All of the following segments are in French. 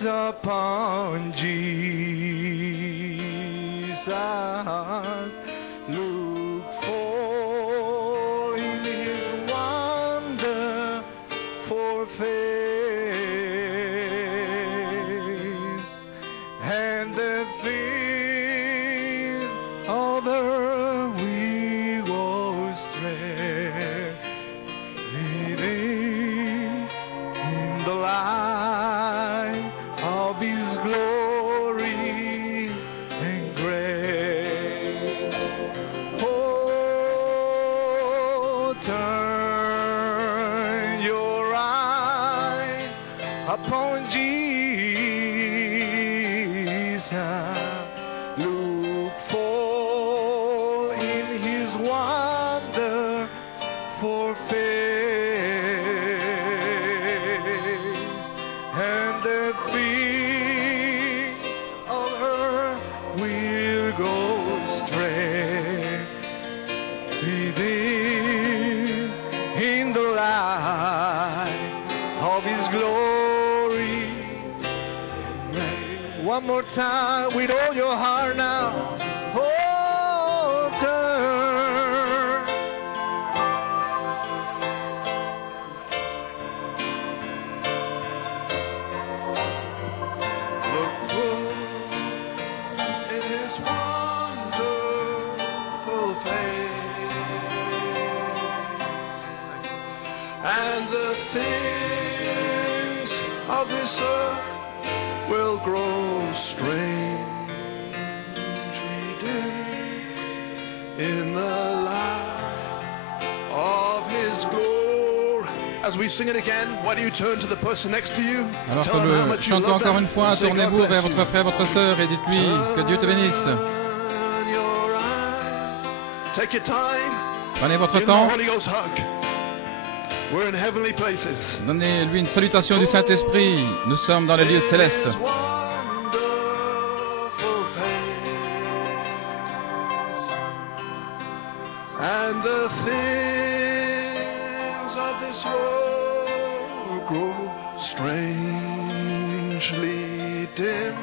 upon Jesus. Look for in his wonderful face, and the feet of her we go straight, leading in the light of his glory and grace. Oh, turn your eyes upon Jesus. Look for in his wonderful face, and the feet of her will go straight, leading in the light of his glory. One more time with all your heart now. Oh, turn. Look for in his wonderful face, and the things of this earth will grow strangely dim in the light of his glory. As we sing it again, why do you turn to the person next to you? Alors que le chantons encore une fois, tournez-vous vers votre frère, votre sœur et dites-lui que Dieu te bénisse. Take your time. Prenez votre temps. We're in heavenly places. Donnez-lui une salutation du Saint-Esprit. Nous sommes dans les lieux célestes. And the things of this world grow strangely dim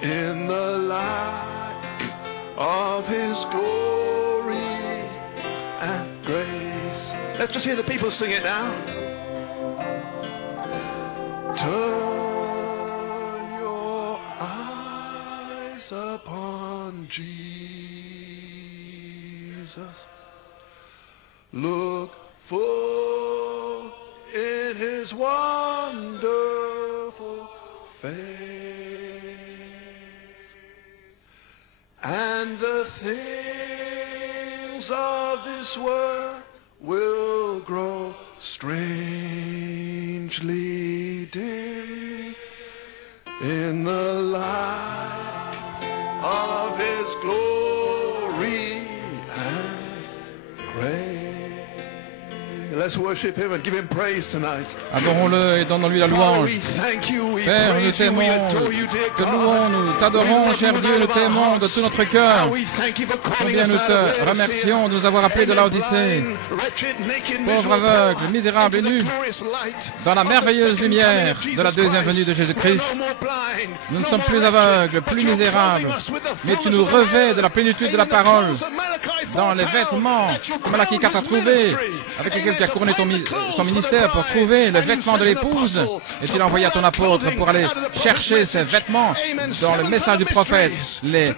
in the light of his glory and grace. Let's just hear the people sing it now. Turn your eyes upon Jesus. Look full in his wonderful face, and the things of this world will grow strangely dim in the light of his glory and grace. Let's worship him and give him praise tonight. Adorons-le et donnons-lui la louange. Père, nous t'aimons, te louons, nous t'adorons, cher Dieu, nous t'aimons de tout notre cœur. Combien nous te remercions de nous avoir appelés de l'Odyssée, pauvres aveugles, misérables et nus, dans la merveilleuse lumière de la deuxième venue de Jésus-Christ. Nous ne sommes plus aveugles, plus misérables, mais tu nous revêts de la plénitude de la parole, dans les vêtements que Malachie 4 a trouvés, avec lesquels tu as couronné son ministère pour trouver le vêtement de l'épouse, et tu l'as envoyé à ton apôtre pour aller chercher ces vêtements dans le message du prophète, les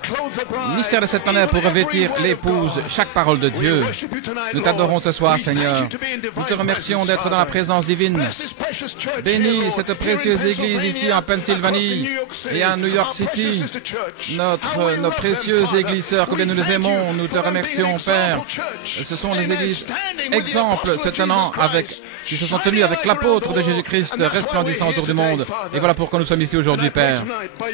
mystères de cette manière pour revêtir l'épouse, chaque parole de Dieu. Nous t'adorons ce soir, Seigneur. Nous te remercions d'être dans la présence divine. Bénis cette précieuse église ici en Pennsylvanie et à New York City, nos précieuses églises sœurs, combien nous les aimons. Nous te remercions, Père. Ce sont des églises exemples se tenant qui se sont tenues avec l'apôtre de Jésus-Christ resplendissant autour du monde. Et voilà pourquoi nous sommes ici aujourd'hui, Père.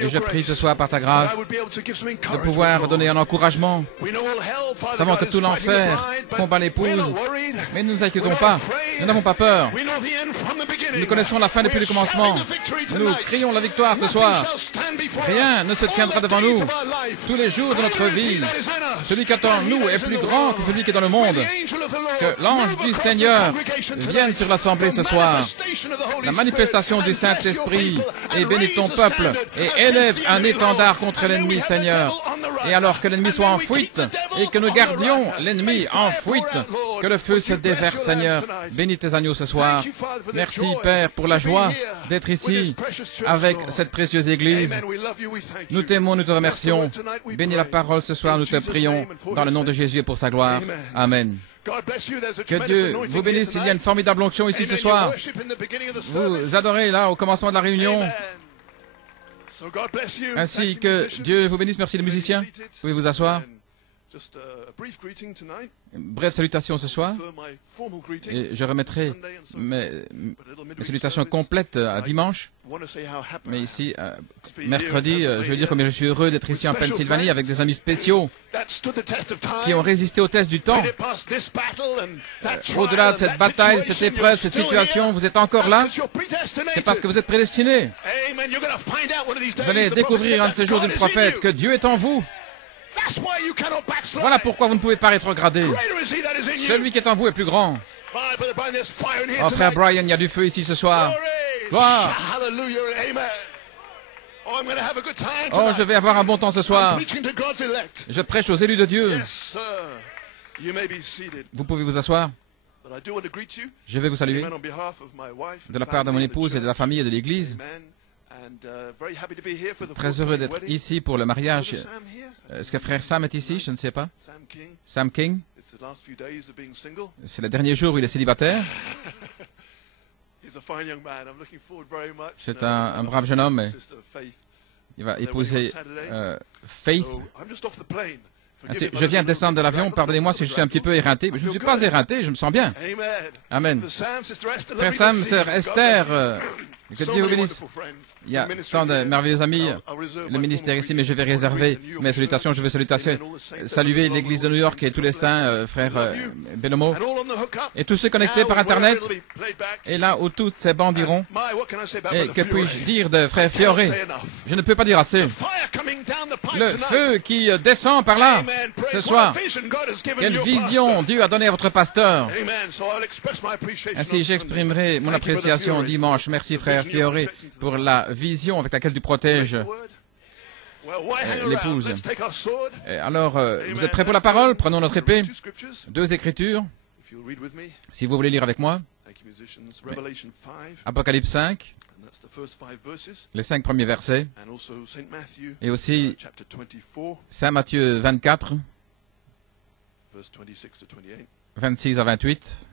Et je prie ce soir par ta grâce de pouvoir donner un encouragement. Nous savons que tout l'enfer combat l'épouse, mais ne nous inquiétons pas. Nous n'avons pas peur. Nous connaissons la fin depuis le commencement. Nous crions la victoire ce soir. Rien ne se tiendra devant nous tous les jours de notre vie. Celui qui attend nous est plus grand que celui qui est dans le monde. Que l'ange du Seigneur vienne sur l'Assemblée ce soir. La manifestation du Saint-Esprit. Et bénis ton peuple et élève un étendard contre l'ennemi, Seigneur. Et alors que l'ennemi soit en fuite et que nous gardions l'ennemi en fuite, que le feu se déverse, Seigneur. Bénis tes agneaux ce soir. Merci, Père, pour la joie d'être ici avec cette précieuse Église. Nous t'aimons, nous te remercions. Bénis la parole ce soir, nous te prions, dans le nom de Jésus et pour sa gloire. Amen. Que Dieu vous bénisse. Il y a une formidable onction ici ce soir. Vous adorez là au commencement de la réunion. Ainsi que Dieu vous bénisse. Merci les musiciens. Vous pouvez vous asseoir. Brève salutation ce soir. Et je remettrai mes salutations complètes à dimanche. Mais ici, mercredi, je veux dire combien je suis heureux d'être ici en Pennsylvanie avec des amis spéciaux qui ont résisté au test du temps. Au-delà de cette bataille, cette épreuve, cette situation, vous êtes encore là. C'est parce que vous êtes prédestinés. Vous allez découvrir un de ces jours du prophète que Dieu est en vous. Voilà pourquoi vous ne pouvez pas rétrograder. Celui qui est en vous est plus grand. Oh frère Brian, il y a du feu ici ce soir. Gloire. Oh, je vais avoir un bon temps ce soir. Je prêche aux élus de Dieu. Vous pouvez vous asseoir. Je vais vous saluer de la part de mon épouse et de la famille et de l'Église. Très heureux d'être ici pour le mariage. Est-ce que frère Sam est ici? Je ne sais pas. Sam King. C'est le dernier jour où il est célibataire. C'est un brave jeune homme. Il va épouser Faith. Ainsi, je viens de descendre de l'avion. Pardonnez-moi si je suis un petit peu éreinté. Je ne suis pas éreinté, je me sens bien. Amen. Frère Sam, sœur Esther, que Dieu vous bénisse. Il y a tant de merveilleux amis, le ministère ici, mais je vais réserver mes salutations. Je veux saluer l'Église de New York et tous les saints, frère Belomo, et tous ceux connectés par Internet, et là où toutes ces bandes iront. Et que puis-je dire de frère Fioré? Je ne peux pas dire assez. Le feu qui descend par là, ce soir. Quelle vision Dieu a donnée à votre pasteur. Ainsi, j'exprimerai mon appréciation dimanche. Merci, frère Fioré, pour la vision avec laquelle tu protèges l'épouse. Alors, vous êtes prêts pour la parole? Prenons notre épée. 2 Écritures. Si vous voulez lire avec moi. Apocalypse 5. Les 5 premiers versets. Et aussi Saint Matthieu 24. 26 à 28.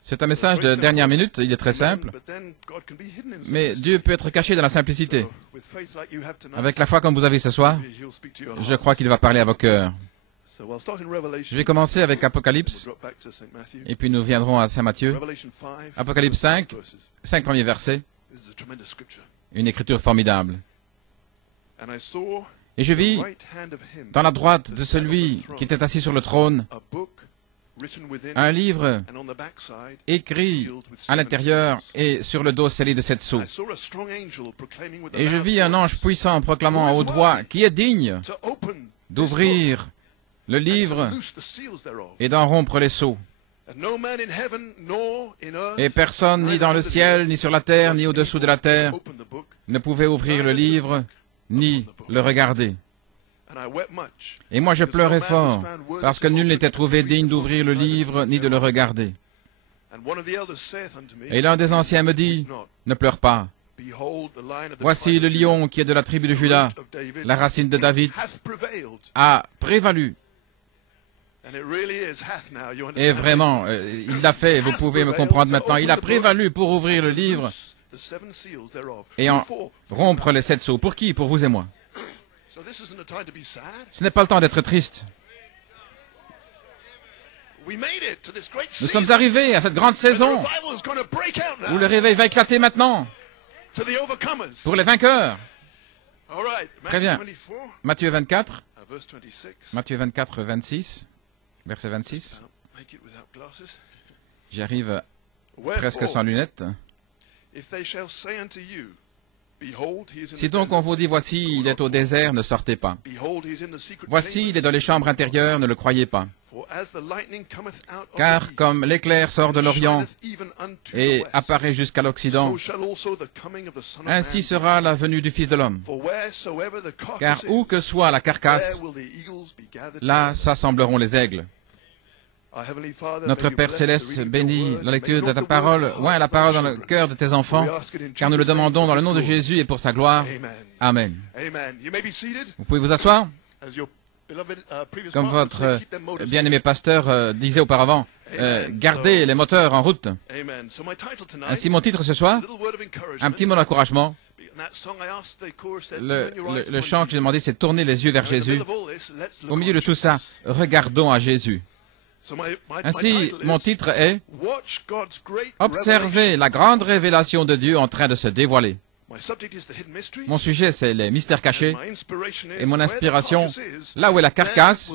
C'est un message de dernière minute, il est très simple, mais Dieu peut être caché dans la simplicité. Avec la foi comme vous avez ce soir, je crois qu'il va parler à vos cœurs. Je vais commencer avec Apocalypse, et puis nous viendrons à Saint Matthieu. Apocalypse 5, 5 premiers versets, une écriture formidable. Et je vis, dans la droite de celui qui était assis sur le trône, un livre écrit à l'intérieur et sur le dos scellé de 7 sceaux. Et je vis un ange puissant proclamant à haute voix qui est digne d'ouvrir le livre et d'en rompre les sceaux. Et personne, ni dans le ciel, ni sur la terre, ni au-dessous de la terre, ne pouvait ouvrir le livre, ni le regarder. Et moi je pleurais fort, parce que nul n'était trouvé digne d'ouvrir le livre, ni de le regarder. Et l'un des anciens me dit, ne pleure pas. Voici le lion qui est de la tribu de Juda, la racine de David, a prévalu. Et vraiment, il l'a fait, vous pouvez me comprendre maintenant. Il a prévalu pour ouvrir le livre et en rompre les 7 sceaux. Pour qui? Pour vous et moi. Ce n'est pas le temps d'être triste. Nous sommes arrivés à cette grande saison où le réveil va éclater maintenant pour les vainqueurs. Très bien. Matthieu 24, Matthieu 24, 26, verset 26. J'y arrive presque sans lunettes. Si donc on vous dit, voici, il est au désert, ne sortez pas. Voici, il est dans les chambres intérieures, ne le croyez pas. Car comme l'éclair sort de l'Orient et apparaît jusqu'à l'Occident, ainsi sera la venue du Fils de l'homme. Car où que soit la carcasse, là s'assembleront les aigles. Notre Père Céleste, bénis la lecture de ta parole, oint la parole dans le cœur de tes enfants, car nous le demandons dans le nom de Jésus et pour sa gloire. Amen. Vous pouvez vous asseoir? Comme votre bien-aimé pasteur disait auparavant, gardez les moteurs en route. Ainsi mon titre ce soir, un petit mot d'encouragement. Le chant que j'ai demandé, c'est tourner les yeux vers Jésus. Au milieu de tout ça, regardons à Jésus. Ainsi, mon titre est « Observez la grande révélation de Dieu en train de se dévoiler ». Mon sujet, c'est les mystères cachés, et mon inspiration, là où est la carcasse,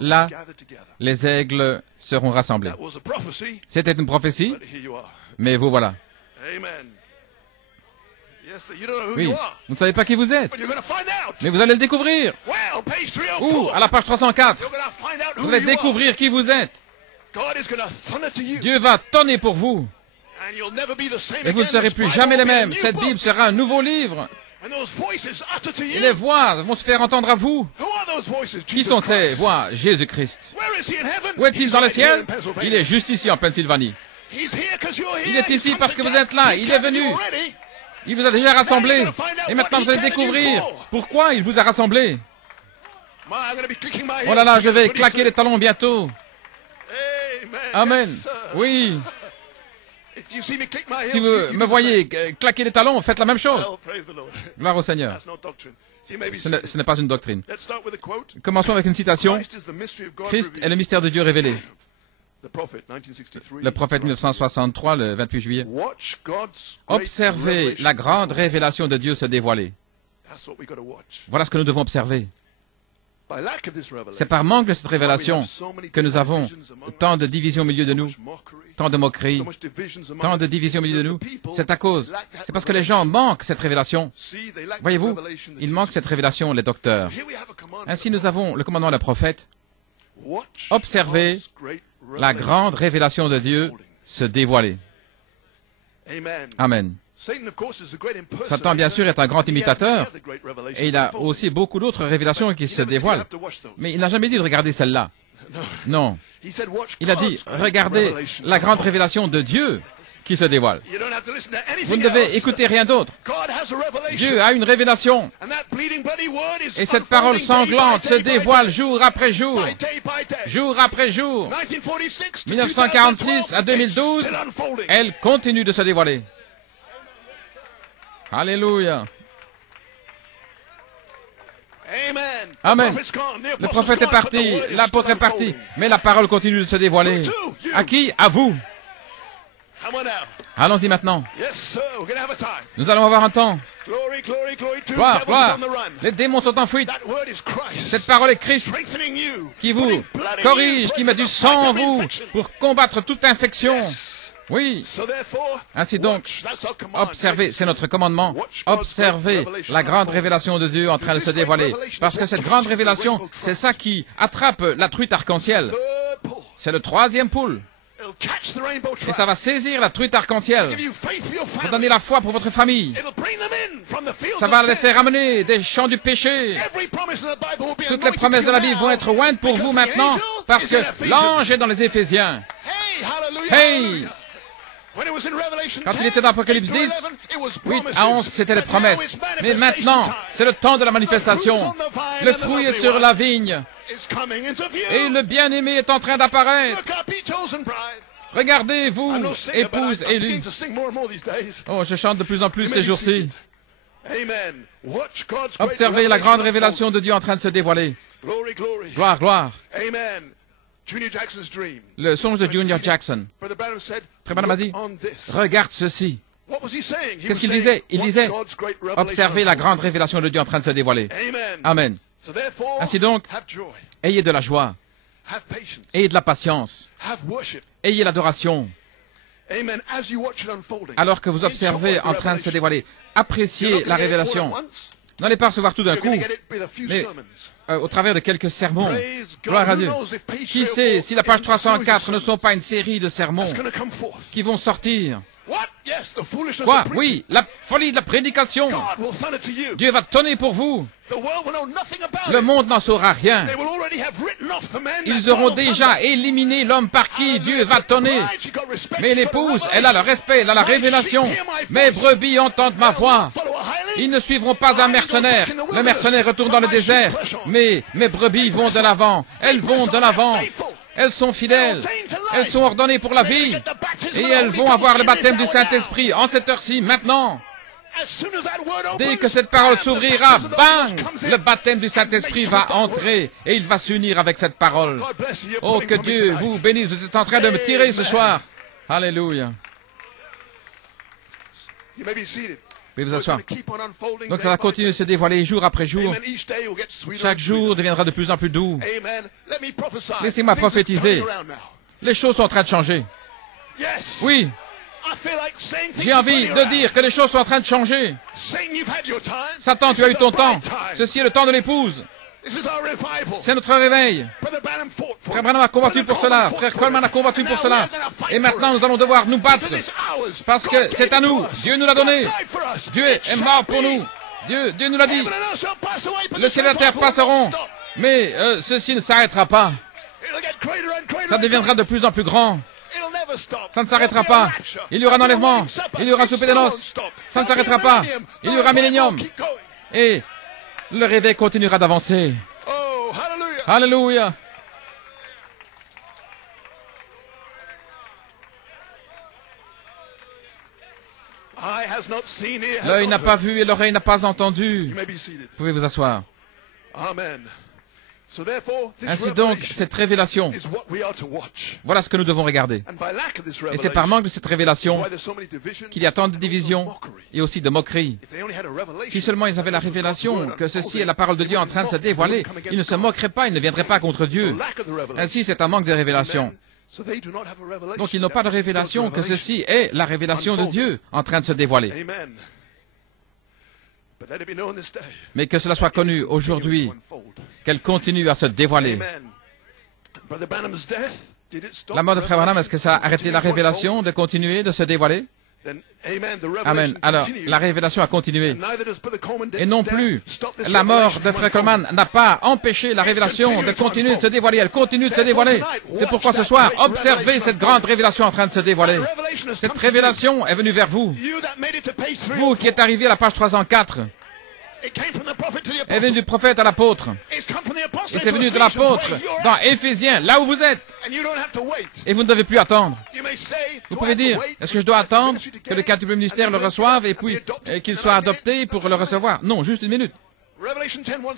là, les aigles seront rassemblés. C'était une prophétie, mais vous voilà. Oui, vous ne savez pas qui vous êtes, mais vous allez le découvrir. Ou, à la page 304, vous allez découvrir qui vous êtes. Dieu va tonner pour vous. Et vous ne serez plus jamais les mêmes. Cette Bible sera un nouveau livre. Et les voix vont se faire entendre à vous. Qui sont ces voix? Jésus-Christ. Où est-il dans le ciel? Il est juste ici en Pennsylvanie. Il est ici parce que vous êtes là. Il est venu. Il vous a déjà rassemblé. Et maintenant vous allez découvrir pourquoi il vous a rassemblé. Oh là là, je vais claquer les talons bientôt. Amen. Oui. Si vous me voyez claquer les talons, faites la même chose. Gloire au Seigneur. Ce n'est pas une doctrine. Commençons avec une citation. Christ est le mystère de Dieu révélé. Le prophète 1963, le 28 juillet. Observez la grande révélation de Dieu se dévoiler. Voilà ce que nous devons observer. C'est par manque de cette révélation que nous avons tant de divisions au milieu de nous, tant de moqueries, tant de divisions au milieu de nous. C'est à cause. C'est parce que les gens manquent cette révélation. Voyez-vous, ils manquent cette révélation, les docteurs. Ainsi, nous avons le commandement d'un prophète. Observez la grande révélation de Dieu se dévoiler. Amen. Satan, bien sûr, est un grand imitateur, et il a aussi beaucoup d'autres révélations qui se dévoilent. Mais il n'a jamais dit de regarder celle-là. Non. Il a dit, regardez la grande révélation de Dieu qui se dévoile. Vous ne devez écouter rien d'autre. Dieu a une révélation. Et cette parole sanglante se dévoile jour après jour. Jour après jour. 1946 à 2012, elle continue de se dévoiler. Alléluia. Amen. Le prophète est parti, l'apôtre est parti, mais la parole continue de se dévoiler. À qui? À vous. Allons-y maintenant. Nous allons avoir un temps. Gloire, gloire. Les démons sont en fuite. Cette parole est Christ qui vous corrige, qui met du sang en vous pour combattre toute infection. Oui. Ainsi donc, observez, c'est notre commandement, observez la grande révélation de Dieu en train de se dévoiler. Parce que cette grande révélation, c'est ça qui attrape la truite arc-en-ciel. C'est le troisième poule. Et ça va saisir la truite arc-en-ciel. Vous donnez la foi pour votre famille. Ça va les faire amener des champs du péché. Toutes les promesses de la Bible vont être ointes pour vous maintenant, parce que l'ange est dans les Éphésiens. Hey! Quand il était dans Apocalypse 10, 8 à 11, c'était les promesses. Mais maintenant, c'est le temps de la manifestation. Le fruit est sur la vigne. Et le bien-aimé est en train d'apparaître. Regardez, vous, épouse élue. Oh, je chante de plus en plus ces jours-ci. Observez la grande révélation de Dieu en train de se dévoiler. Gloire, gloire. Le songe de Junior Jackson. Frère Branham a dit, regarde ceci. Qu'est-ce qu'il disait? Il disait, observez la grande révélation de Dieu en train de se dévoiler. Amen. Ainsi donc, ayez de la joie, ayez de la patience, ayez l'adoration. Alors que vous observez en train de se dévoiler, apprécier la révélation. N'allez pas recevoir tout d'un coup, mais au travers de quelques sermons. Gloire à Dieu. Qui sait si la page 304 ne sont pas une série de sermons qui vont sortir? Quoi? Oui, la folie de la prédication. Dieu va tonner pour vous. Le monde n'en saura rien. Ils auront déjà éliminé l'homme par qui Dieu va tonner. Mais l'épouse, elle a le respect, elle a la révélation. Mes brebis entendent ma voix. Ils ne suivront pas un mercenaire. Le mercenaire retourne dans le désert. Mais mes brebis vont de l'avant. Elles vont de l'avant. Elles sont fidèles. Elles sont ordonnées pour la vie. Et elles vont avoir le baptême du Saint-Esprit en cette heure-ci, maintenant. Dès que cette parole s'ouvrira, bang! Le baptême du Saint-Esprit va entrer et il va s'unir avec cette parole. Oh, que Dieu vous bénisse. Vous êtes en train de me tirer ce soir. Alléluia. Vous pouvez vous asseoir. Donc ça va continuer de se dévoiler jour après jour. Chaque jour deviendra de plus en plus doux. Laissez-moi prophétiser. Les choses sont en train de changer. Oui. J'ai envie de dire que les choses sont en train de changer. Satan, tu as eu ton temps. Ceci est le temps de l'épouse. C'est notre réveil. Frère Branham a combattu pour cela. Frère Coleman a combattu pour cela. Et maintenant, nous allons devoir nous battre. Parce que c'est à nous. Dieu nous l'a donné. Dieu est mort pour nous. Dieu nous l'a dit. Le ciel et la terre passeront. Mais ceci ne s'arrêtera pas. Ça deviendra de plus en plus grand. Ça ne s'arrêtera pas. Il y aura un enlèvement. Il y aura un souper de noces. Ça ne s'arrêtera pas. Il y aura un millénium. Et le réveil continuera d'avancer. Alléluia. L'œil n'a pas vu et l'oreille n'a pas entendu. Vous pouvez vous asseoir. Amen. Ainsi donc, cette révélation, voilà ce que nous devons regarder. Et c'est par manque de cette révélation qu'il y a tant de divisions et aussi de moqueries. Si seulement ils avaient la révélation que ceci est la parole de Dieu en train de se dévoiler, ils ne se moqueraient pas, ils ne viendraient pas contre Dieu. Ainsi, c'est un manque de révélation. Donc, ils n'ont pas de révélation que ceci est la révélation de Dieu en train de se dévoiler. Mais que cela soit connu aujourd'hui, qu'elle continue à se dévoiler. La mort de Frère Branham, est-ce que ça a arrêté la révélation de continuer de se dévoiler? Amen. Alors, la révélation a continué. Et non plus, la mort de Frère Coleman n'a pas empêché la révélation de continuer de se dévoiler. Elle continue de se dévoiler. C'est pourquoi ce soir, observez cette grande révélation en train de se dévoiler. Cette révélation est venue vers vous. Vous qui êtes arrivé à la page 304. Elle est venue du prophète à l'apôtre. Et c'est venu de l'apôtre dans Éphésiens, là où vous êtes. Et vous ne devez plus attendre. Vous pouvez dire, est-ce que je dois attendre que le quintuple ministère le reçoive et puis qu'il soit adopté pour le recevoir? Non, juste une minute.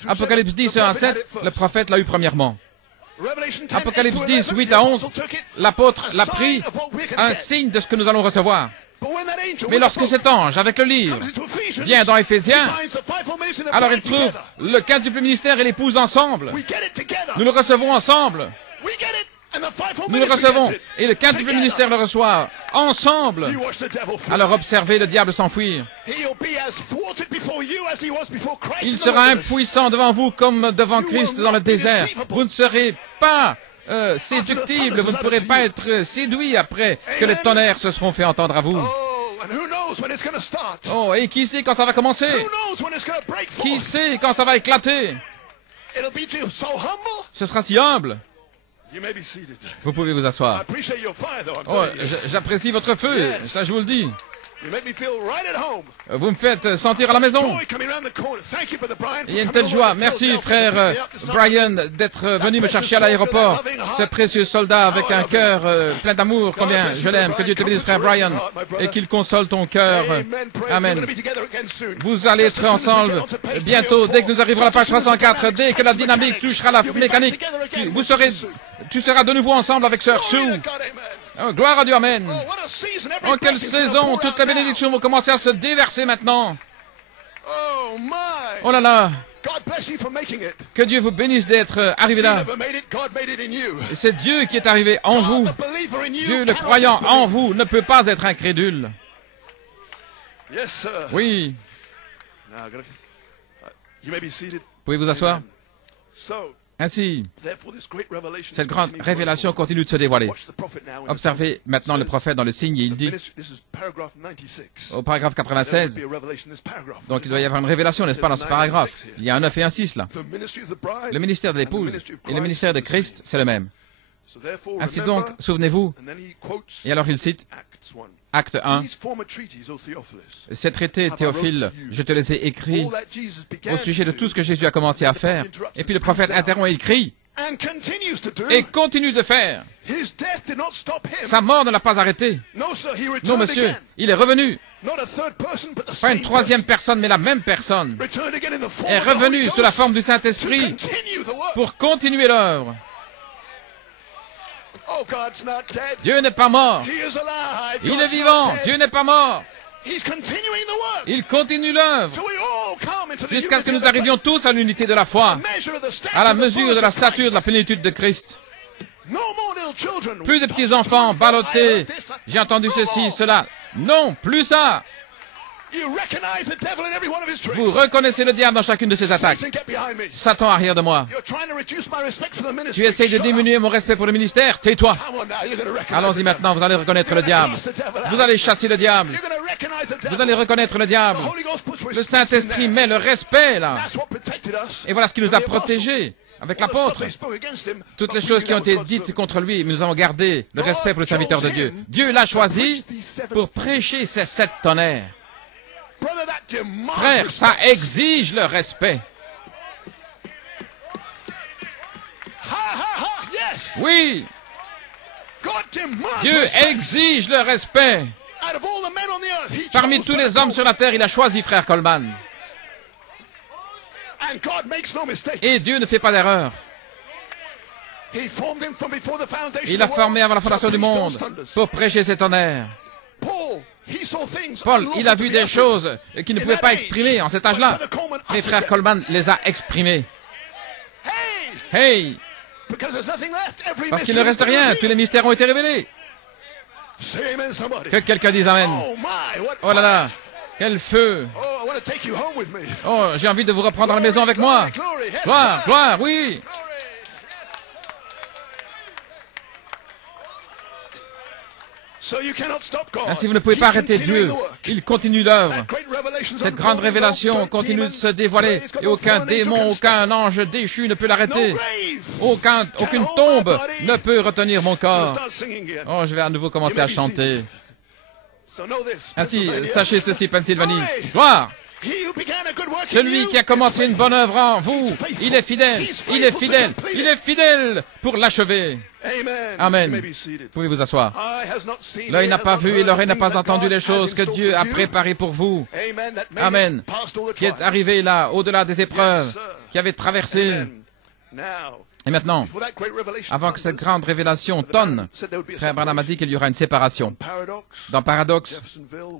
Apocalypse 10, 1 à 7, le prophète l'a eu premièrement. Apocalypse 10, 8 à 11, l'apôtre l'a pris, un signe de ce que nous allons recevoir. Mais lorsque cet ange, avec le livre, vient dans Éphésiens, alors il trouve le quintuple ministère et l'épouse ensemble. Nous le recevons ensemble. Nous le recevons et le quintuple ministère le reçoit ensemble. Alors observez le diable s'enfuir. Il sera impuissant devant vous comme devant Christ dans le désert. Vous ne serez pas séductible, vous ne pourrez pas être séduit après que les tonnerres se seront fait entendre à vous. Oh, et qui sait quand ça va commencer? Qui sait quand ça va éclater? Ce sera si humble. Vous pouvez vous asseoir. Oh, j'apprécie votre feu, ça je vous le dis. Vous me faites sentir à la maison. Il y a une telle joie. Merci, frère Brian, d'être venu me chercher à l'aéroport. Ce précieux soldat avec un cœur plein d'amour. Combien je l'aime. Que Dieu te bénisse, frère Brian, et qu'il console ton cœur. Amen. Vous allez être ensemble bientôt, dès que nous arriverons à la page 304, dès que la dynamique touchera la mécanique. Tu seras de nouveau ensemble avec Sœur Sue. Oh, gloire à Dieu, amen. Oh, quelle saison! Toutes les bénédictions vont commencer à se déverser maintenant. Oh là là! Que Dieu vous bénisse d'être arrivé là. Et c'est Dieu qui est arrivé en vous. Dieu, le croyant en vous, ne peut pas être incrédule. Oui. Pouvez vous asseoir? Ainsi, cette grande révélation continue de se dévoiler. Observez maintenant le prophète dans le signe, et il dit, au paragraphe 96, donc il doit y avoir une révélation, n'est-ce pas, dans ce paragraphe? Il y a un 9 et un 6 là. Le ministère de l'épouse et le ministère de Christ, c'est le même. Ainsi donc, souvenez-vous, et alors il cite Acte 1, ces traités, Théophile, je te les ai écrits au sujet de tout ce que Jésus a commencé à faire. Et puis le prophète interrompt et il crie, et continue de faire. Sa mort ne l'a pas arrêté. Non, monsieur, il est revenu. Pas une troisième personne, mais la même personne est revenue sous la forme du Saint-Esprit pour continuer l'œuvre. Dieu n'est pas mort. Il est vivant. Dieu n'est pas mort. Il continue l'œuvre jusqu'à ce que nous arrivions tous à l'unité de la foi, à la mesure de la stature de la plénitude de Christ. Plus de petits enfants ballottés. J'ai entendu ceci, cela. Non, plus ça. Vous reconnaissez le diable dans chacune de ses attaques. Satan arrière de moi. Tu essayes de diminuer mon respect pour le ministère? Tais-toi. Allons-y maintenant, vous allez reconnaître le diable. Vous allez chasser le diable. Vous allez reconnaître le diable. Le Saint-Esprit met le respect là. Et voilà ce qui nous a protégés. Avec l'apôtre, toutes les choses qui ont été dites contre lui, nous avons gardé le respect pour le serviteur de Dieu. Dieu l'a choisi pour prêcher ces 7 tonnerres. Frère, ça exige le respect. Oui, Dieu exige le respect. Parmi tous les hommes sur la terre, il a choisi frère Coleman. Et Dieu ne fait pas d'erreur. Il l'a formé avant la fondation du monde pour prêcher ses tonnerres. Paul, il a vu des choses qu'il ne pouvait pas exprimer en cet âge-là. Mais frère Coleman les a exprimées. Hey! Parce qu'il ne reste rien, tous les mystères ont été révélés. Que quelqu'un dise Amen. Oh là là, quel feu! Oh, j'ai envie de vous reprendre à la maison avec moi. Gloire, gloire, oui! Ainsi, vous ne pouvez pas arrêter Dieu. Il continue l'œuvre. Cette grande révélation continue de se dévoiler. Et aucun démon, aucun ange déchu ne peut l'arrêter. Aucune tombe ne peut retenir mon corps. Oh, je vais à nouveau commencer à chanter. Ainsi, sachez ceci, Pennsylvanie. Gloire! Celui qui a commencé une bonne œuvre en vous, il est fidèle, il est fidèle, il est fidèle pour l'achever. Amen. Pouvez vous asseoir. L'œil n'a pas vu et l'oreille n'a pas entendu les choses que Dieu a préparées pour vous. Amen. Qui est arrivé là, au-delà des épreuves, qui avait traversé. Et maintenant, avant que cette grande révélation tonne, frère Branham a dit qu'il y aura une séparation. Dans Paradoxe,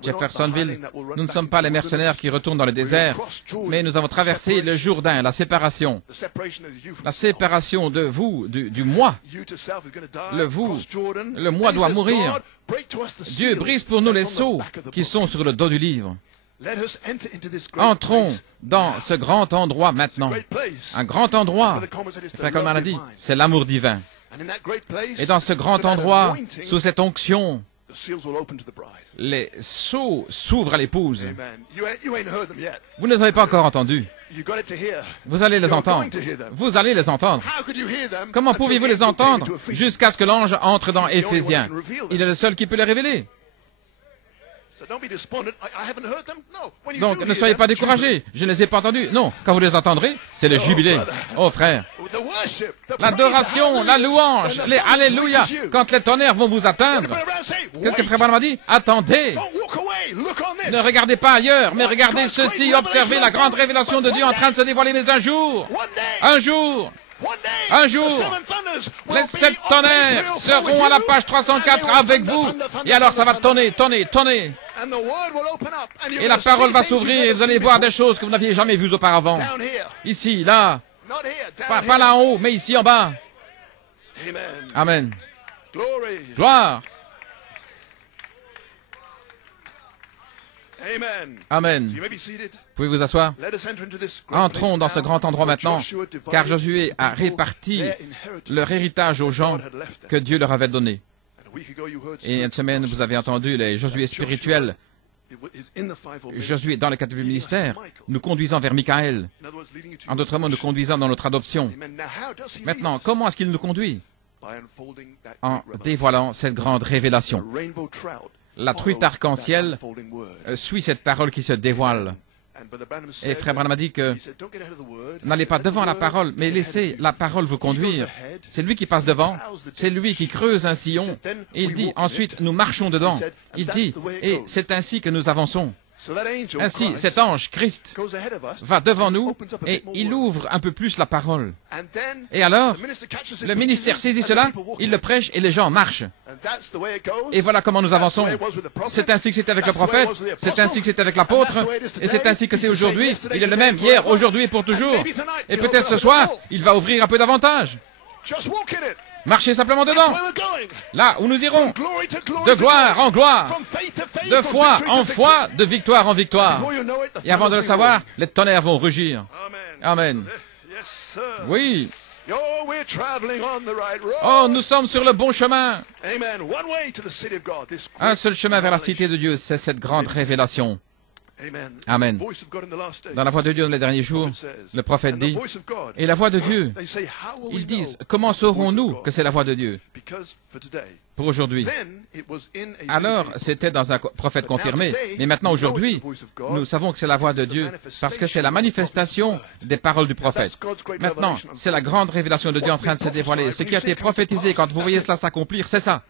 Jeffersonville, nous ne sommes pas les mercenaires qui retournent dans le désert, mais nous avons traversé le Jourdain, la séparation. La séparation de vous, du moi. Le moi doit mourir. Dieu brise pour nous les sceaux qui sont sur le dos du livre. Entrons dans ce grand endroit maintenant. Un grand endroit, frère Coleman a dit, c'est l'amour divin. Et dans ce grand endroit, sous cette onction, les sceaux s'ouvrent à l'épouse. Vous ne les avez pas encore entendus. Vous allez les entendre. Vous allez les entendre. Comment pouvez-vous les entendre jusqu'à ce que l'ange entre dans Éphésiens? Il est le seul qui peut les révéler. Donc, ne soyez pas découragés. Je ne les ai pas entendus. Non, quand vous les entendrez, c'est le jubilé. Oh, frère. L'adoration, la louange, les alléluia. Quand les tonnerres vont vous atteindre. Qu'est-ce que frère Branham a dit? Attendez. Ne regardez pas ailleurs, mais regardez ceci. Observez la grande révélation de Dieu en train de se dévoiler. Mais un jour, les 7 tonnerres seront à la page 304 avec vous. Et alors ça va tonner. Et la parole va s'ouvrir et vous allez voir des choses que vous n'aviez jamais vues auparavant. Ici, là. Pas là en haut, mais ici en bas. Amen. Gloire. Amen. Pouvez vous asseoir? Entrons dans ce grand endroit maintenant, car Josué a réparti leur héritage aux gens que Dieu leur avait donné. Et une semaine, vous avez entendu les Josué spirituels. Josué, dans le quatrième ministère, nous conduisant vers Michaël. En d'autres mots, nous conduisant dans notre adoption. Maintenant, comment est-ce qu'il nous conduit? En dévoilant cette grande révélation. La truite arc-en-ciel suit cette parole qui se dévoile. Et Frère Branham a dit que n'allez pas devant la parole, mais laissez la parole vous conduire. C'est lui qui passe devant, c'est lui qui creuse un sillon. Et il dit, ensuite, nous marchons dedans. Il dit, et c'est ainsi que nous avançons. Ainsi, cet ange, Christ, va devant nous et il ouvre un peu plus la parole. Et alors, le ministère saisit cela, il le prêche et les gens marchent. Et voilà comment nous avançons. C'est ainsi que c'était avec le prophète, c'est ainsi que c'était avec l'apôtre, et c'est ainsi que c'est aujourd'hui. Il est le même hier, aujourd'hui et pour toujours. Et peut-être ce soir, il va ouvrir un peu davantage. Marchez simplement dedans. Là où nous irons. De gloire en gloire. De foi en foi, de victoire en victoire. Et avant de le savoir, les tonnerres vont rugir. Amen. Oui. Oh, nous sommes sur le bon chemin. Un seul chemin vers la cité de Dieu, c'est cette grande révélation. Amen. Dans la voix de Dieu dans les derniers jours, le prophète dit, et la voix de Dieu, ils disent, comment saurons-nous que c'est la voix de Dieu? Pour aujourd'hui. Alors, c'était dans un prophète confirmé, mais maintenant, aujourd'hui, nous savons que c'est la voix de Dieu, parce que c'est la manifestation des paroles du prophète. Maintenant, c'est la grande révélation de Dieu en train de se dévoiler. Ce qui a été prophétisé, quand vous voyez cela s'accomplir, c'est ça.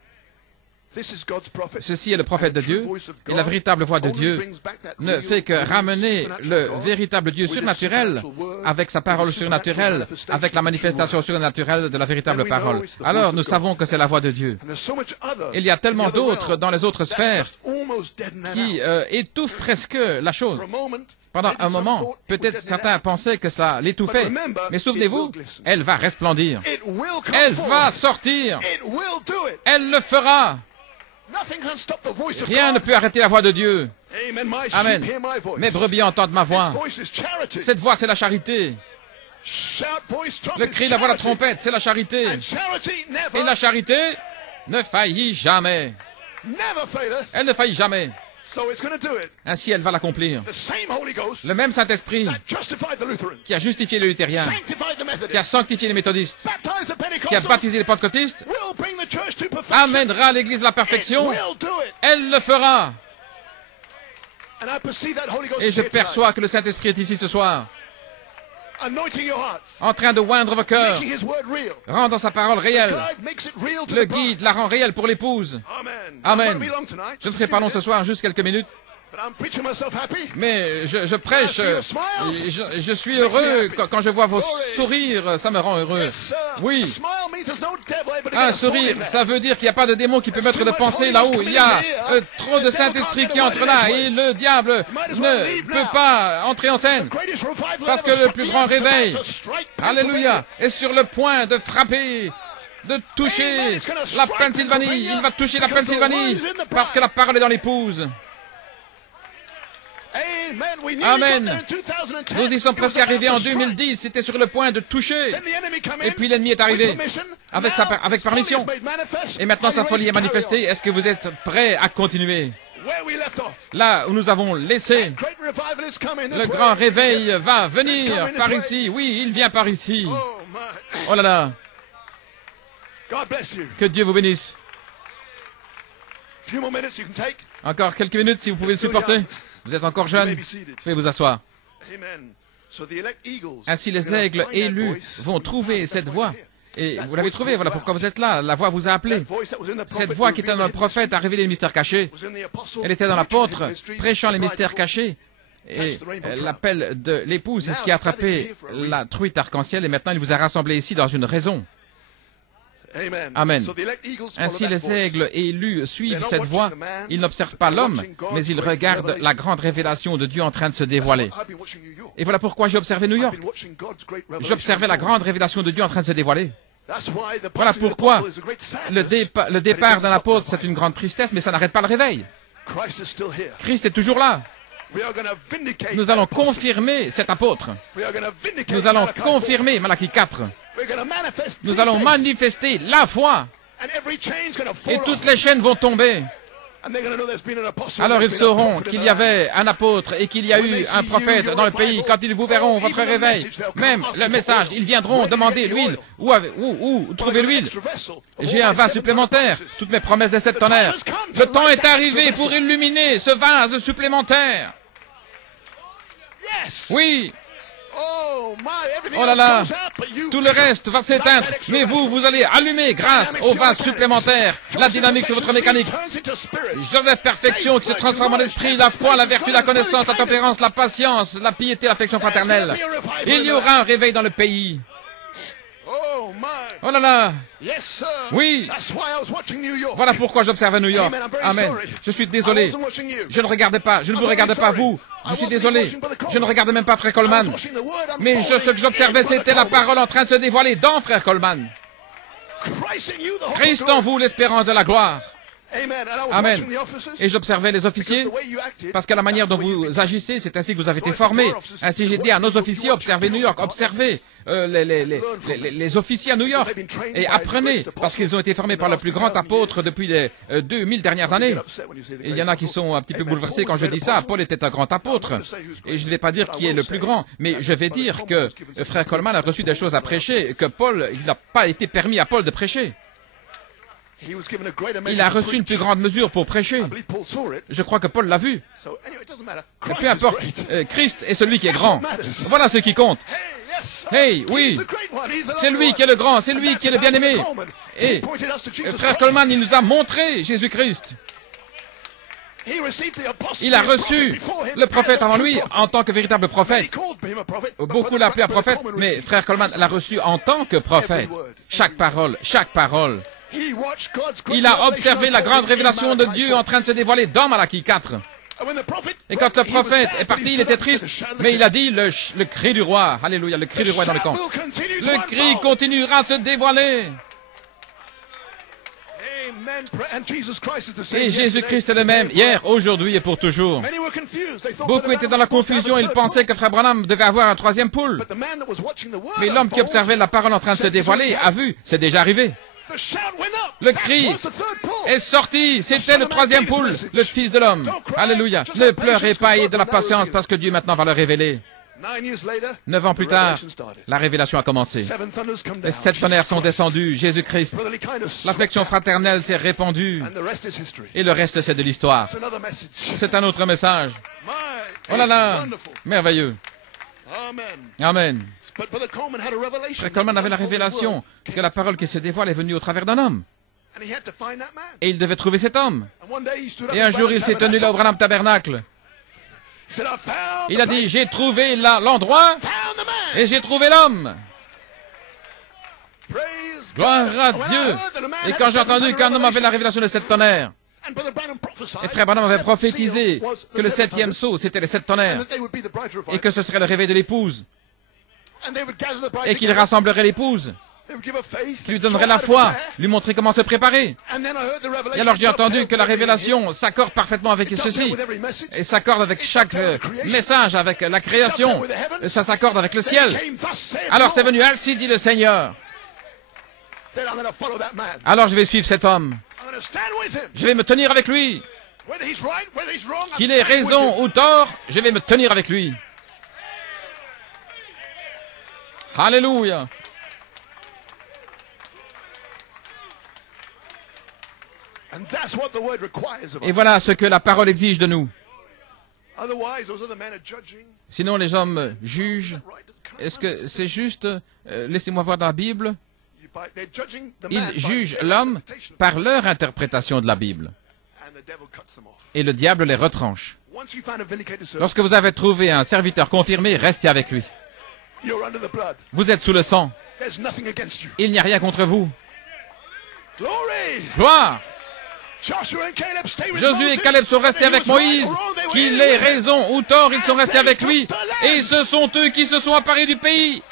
Ceci est le prophète de Dieu, et la véritable voix de Dieu ne fait que ramener le véritable Dieu surnaturel avec sa parole surnaturelle, avec la manifestation surnaturelle de la véritable parole. Alors nous savons que c'est la voix de Dieu. Il y a tellement d'autres dans les autres sphères qui étouffent presque la chose. Pendant un moment, peut-être certains pensaient que cela l'étouffait, mais souvenez-vous, elle va resplendir. Elle va sortir. Elle le fera. Rien ne peut arrêter la voix de Dieu. Amen. Mes brebis entendent ma voix. Cette voix, c'est la charité. Le cri de la voix de la trompette, c'est la charité. Et la charité ne faillit jamais. Elle ne faillit jamais. Ainsi, elle va l'accomplir. Le même Saint-Esprit qui a justifié les luthériens, qui a sanctifié les méthodistes, qui a baptisé les pentecôtistes, amènera l'Église à la perfection. Elle le fera. Et je perçois que le Saint-Esprit est ici ce soir, en train de oindre vos cœurs, rendant sa parole réelle. Le guide la rend réelle pour l'épouse. Amen. Je ne serai pas long ce soir, juste quelques minutes. Mais je prêche, je suis heureux quand je vois vos sourires, ça me rend heureux. Oui, un sourire, ça veut dire qu'il n'y a pas de démon qui peut mettre de pensée là-haut. Il y a trop de Saint-Esprit qui entre là et le diable ne peut pas entrer en scène. Parce que le plus grand réveil, alléluia, est sur le point de frapper, de toucher la Pennsylvanie. Il va toucher la Pennsylvanie parce que la parole est dans l'épouse. Amen. Nous y sommes presque arrivés en 2010. C'était sur le point de toucher. Et puis l'ennemi est arrivé avec permission. Et maintenant sa folie est manifestée. Est-ce que vous êtes prêts à continuer? Là où nous avons laissé, le grand réveil va venir par ici. Oui, il vient par ici. Oh là là. Que Dieu vous bénisse. Encore quelques minutes si vous pouvez le supporter. Vous êtes encore jeune, pouvez vous asseoir. Ainsi les aigles élus vont trouver cette voix. Et vous l'avez trouvée, voilà pourquoi vous êtes là. La voix vous a appelé. Cette voix qui était dans le prophète a révélé les mystères cachés. Elle était dans l'apôtre, prêchant les mystères cachés. Et l'appel de l'épouse, c'est ce qui a attrapé la truite arc-en-ciel. Et maintenant, il vous a rassemblé ici dans une raison. Amen. Ainsi les aigles élus suivent cette voie. Ils n'observent pas l'homme, mais ils regardent la grande révélation de Dieu en train de se dévoiler. Et voilà pourquoi j'ai observé New York. J'observais la grande révélation de Dieu en train de se dévoiler. Voilà pourquoi le départ d'un apôtre, c'est une grande tristesse, mais ça n'arrête pas le réveil. Christ est toujours là. Nous allons confirmer cet apôtre. Nous allons confirmer Malachie 4. Nous allons manifester la foi. Et toutes les chaînes vont tomber. Alors ils sauront qu'il y avait un apôtre et qu'il y a eu un prophète dans le pays. Quand ils vous verront votre réveil, même le message, ils viendront demander l'huile. Où trouver l'huile? J'ai un vase supplémentaire. Toutes mes promesses de 7 tonnerres. Le temps est arrivé pour illuminer ce vase supplémentaire. Oui. Oh là là, tout le reste va s'éteindre, mais vous allez allumer grâce au vase supplémentaire, la dynamique sur votre mécanique. Joseph Perfection qui se transforme en esprit, la foi, la vertu, la connaissance, la tempérance, la patience, la piété, l'affection fraternelle. Il y aura un réveil dans le pays. Oh là là. Oui. Voilà pourquoi j'observe à New York. Amen. Je suis désolé. Je ne regardais pas. Je ne vous regardais pas, vous. Je suis désolé. Je ne regardais même pas Frère Coleman. Mais ce que j'observais, c'était la parole en train de se dévoiler dans Frère Coleman. Christ en vous, l'espérance de la gloire. Amen. Et j'observais les officiers, parce que la manière dont vous agissez, c'est ainsi que vous avez été formés. Ainsi j'ai dit à nos officiers, observez New York, observez les officiers à New York, et apprenez, parce qu'ils ont été formés par le plus grand apôtre depuis les 2000 dernières années. Et il y en a qui sont un petit peu bouleversés quand je dis ça. Paul était un grand apôtre, et je ne vais pas dire qui est le plus grand, mais je vais dire que Frère Coleman a reçu des choses à prêcher, que Paul, il n'a pas été permis à Paul de prêcher. Il a reçu une plus grande mesure pour prêcher. Je crois que Paul l'a vu. Et peu importe, Christ est celui qui est grand. Voilà ce qui compte. Hey, oui, c'est lui qui est le grand, c'est lui qui est le bien-aimé. Et Frère Coleman, il nous a montré Jésus-Christ. Il a reçu le prophète avant lui en tant que véritable prophète. Beaucoup l'appelaient un prophète, mais Frère Coleman l'a reçu en tant que prophète. Chaque parole, chaque parole. Il a observé la grande révélation de Dieu en train de se dévoiler dans Malachie 4. Et quand le prophète est parti, il était triste, mais il a dit le cri du roi. Alléluia, le cri du roi est dans le camp. Le cri continuera de se dévoiler. Et Jésus-Christ est le même, hier, aujourd'hui et pour toujours. Beaucoup étaient dans la confusion, ils pensaient que Frère Branham devait avoir un troisième poule. Mais l'homme qui observait la parole en train de se dévoiler a vu, c'est déjà arrivé. Le cri est sorti, c'était le troisième poule, le Fils de l'homme. Alléluia. Ne pleurez pas, ayez de la patience parce que Dieu maintenant va le révéler. 9 ans plus tard, la révélation a commencé. Les 7 tonnerres sont descendus, Jésus-Christ. L'affection fraternelle s'est répandue. Et le reste, c'est de l'histoire. C'est un autre message. Oh là là, merveilleux. Amen. Frère Coleman avait la révélation que la parole qui se dévoile est venue au travers d'un homme. Et il devait trouver cet homme. Et un jour, il s'est tenu là au Branham Tabernacle. Il a dit, j'ai trouvé l'endroit et j'ai trouvé l'homme. Gloire à Dieu. Et quand j'ai entendu qu'un homme avait la révélation de 7 tonnerres, et Frère Branham avait prophétisé que le 7e sceau, c'était les 7 tonnerres, et que ce serait le réveil de l'épouse, et qu'il rassemblerait l'épouse, qui lui donnerait la foi, lui montrer comment se préparer. Et alors j'ai entendu que la révélation s'accorde parfaitement avec ceci, et s'accorde avec chaque message, avec la création, et ça s'accorde avec le ciel. Alors c'est venu, ainsi dit le Seigneur. Alors je vais suivre cet homme. Je vais me tenir avec lui. Qu'il ait raison ou tort, je vais me tenir avec lui. Alléluia. Et voilà ce que la parole exige de nous. Sinon, les hommes jugent. Est-ce que c'est juste? Laissez-moi voir dans la Bible. Ils jugent l'homme par leur interprétation de la Bible. Et le diable les retranche. Lorsque vous avez trouvé un serviteur confirmé, restez avec lui. Vous êtes sous le sang. Il n'y a rien contre vous. Gloire! Josué et Caleb sont restés avec Moïse. Qu'il ait raison ou tort, ils sont restés avec lui. Et ce sont eux qui se sont emparés du pays.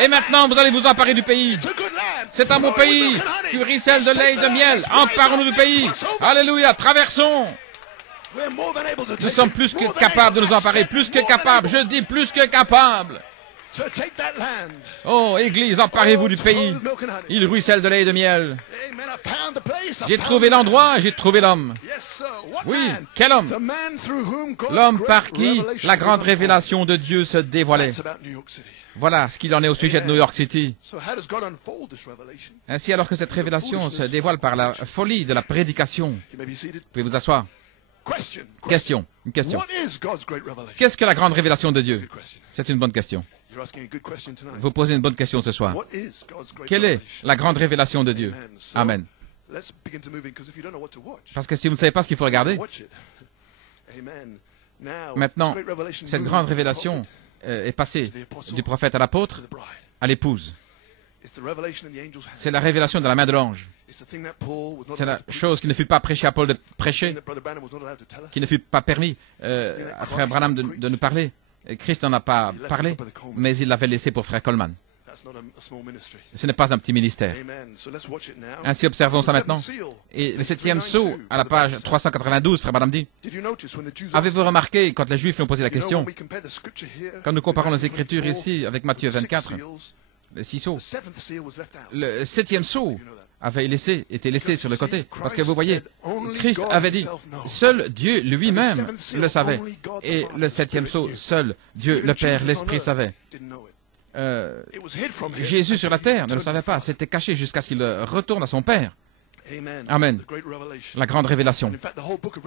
Et maintenant, vous allez vous emparer du pays. C'est un bon pays qui ruisselle de lait et de miel. Emparons-nous du pays. Alléluia, traversons. Nous sommes plus que capables de nous emparer, plus que capables, je dis plus que capables. Oh, Église, emparez-vous du pays. Il ruisselle de lait et de miel. J'ai trouvé l'endroit, j'ai trouvé l'homme. Oui, quel homme? L'homme par qui la grande révélation de Dieu se dévoilait. Voilà ce qu'il en est au sujet de New York City. Ainsi, alors que cette révélation se dévoile par la folie de la prédication, vous pouvez vous asseoir. Question, une question. Qu'est-ce que la grande révélation de Dieu? C'est une bonne question. Vous posez une bonne question ce soir. Quelle est la grande révélation de Dieu? Amen. Parce que si vous ne savez pas ce qu'il faut regarder, maintenant, cette grande révélation est passée du prophète à l'apôtre, à l'épouse. C'est la révélation de la main de l'ange. C'est la chose qui ne fut pas prêchée à Paul de prêcher, qui ne fut pas permis à frère Branham de nous parler. Christ n'en a pas parlé, mais il l'avait laissé pour frère Coleman. Ce n'est pas un petit ministère. Ainsi, observons ça maintenant. Et le 7e sceau, à la page 392, frère Branham dit, avez-vous remarqué, quand les Juifs lui ont posé la question, quand nous comparons les Écritures ici avec Matthieu 24, les 6 sceaux, le 7e sceau avait été laissé sur le côté. Parce que vous voyez, Christ avait dit, seul Dieu lui-même le savait. Et le 7e sceau, seul Dieu, le Père, l'Esprit savait. Jésus sur la terre ne le savait pas. C'était caché jusqu'à ce qu'il retourne à son Père. Amen. La grande révélation.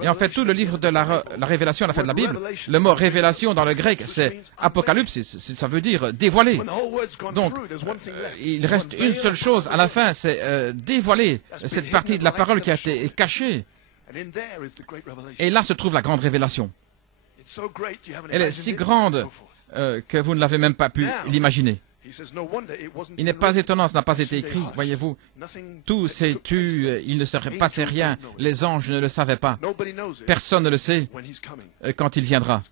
Et en fait, tout le livre de la révélation à la fin de la Bible, le mot révélation dans le grec, c'est apocalypse, ça veut dire dévoiler. Donc, il reste une seule chose à la fin, c'est dévoiler cette partie de la parole qui a été cachée. Et là se trouve la grande révélation. Elle est si grande que vous ne l'avez même pas pu l'imaginer. Il n'est pas étonnant, ce n'a pas été écrit, voyez-vous. Tout s'est tu, il ne serait passé rien, les anges ne le savaient pas. Personne ne le sait quand il viendra.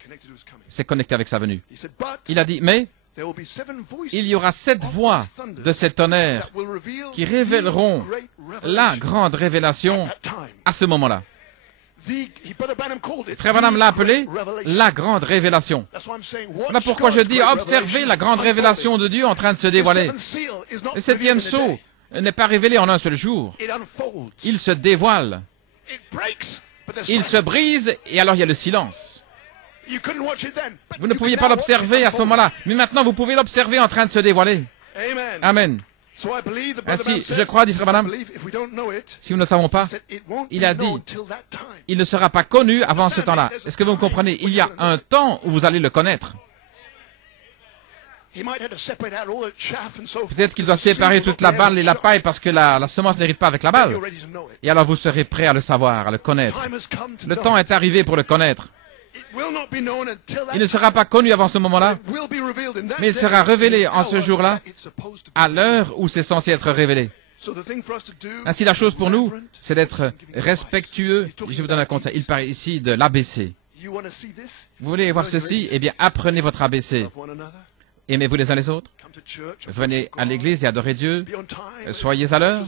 C'est connecté avec sa venue. Il a dit, mais il y aura 7 voix de cet tonnerre qui révéleront la grande révélation à ce moment-là. Frère Branham l'a appelé la grande révélation. Voilà pourquoi je dis, observez la grande révélation de Dieu en train de se dévoiler. Le 7e sceau n'est pas révélé en un seul jour. Il se dévoile. Il se brise et alors il y a le silence. Vous ne pouviez pas l'observer à ce moment-là, mais maintenant vous pouvez l'observer en train de se dévoiler. Amen. Ainsi, je crois, dit frère Branham, si nous ne le savons pas, il a dit, il ne sera pas connu avant ce temps-là. Est-ce que vous me comprenez? Il y a un temps où vous allez le connaître. Peut-être qu'il doit séparer toute la balle et la paille parce que la semence n'hérite pas avec la balle. Et alors vous serez prêt à le savoir, à le connaître. Le temps est arrivé pour le connaître. Il ne sera pas connu avant ce moment-là, mais il sera révélé en ce jour-là, à l'heure où c'est censé être révélé. Ainsi, la chose pour nous, c'est d'être respectueux. Je vous donne un conseil. Il parle ici de l'ABC. Vous voulez voir ceci? Eh bien, apprenez votre ABC. Aimez-vous les uns les autres. Venez à l'église et adorez Dieu. Soyez à l'heure,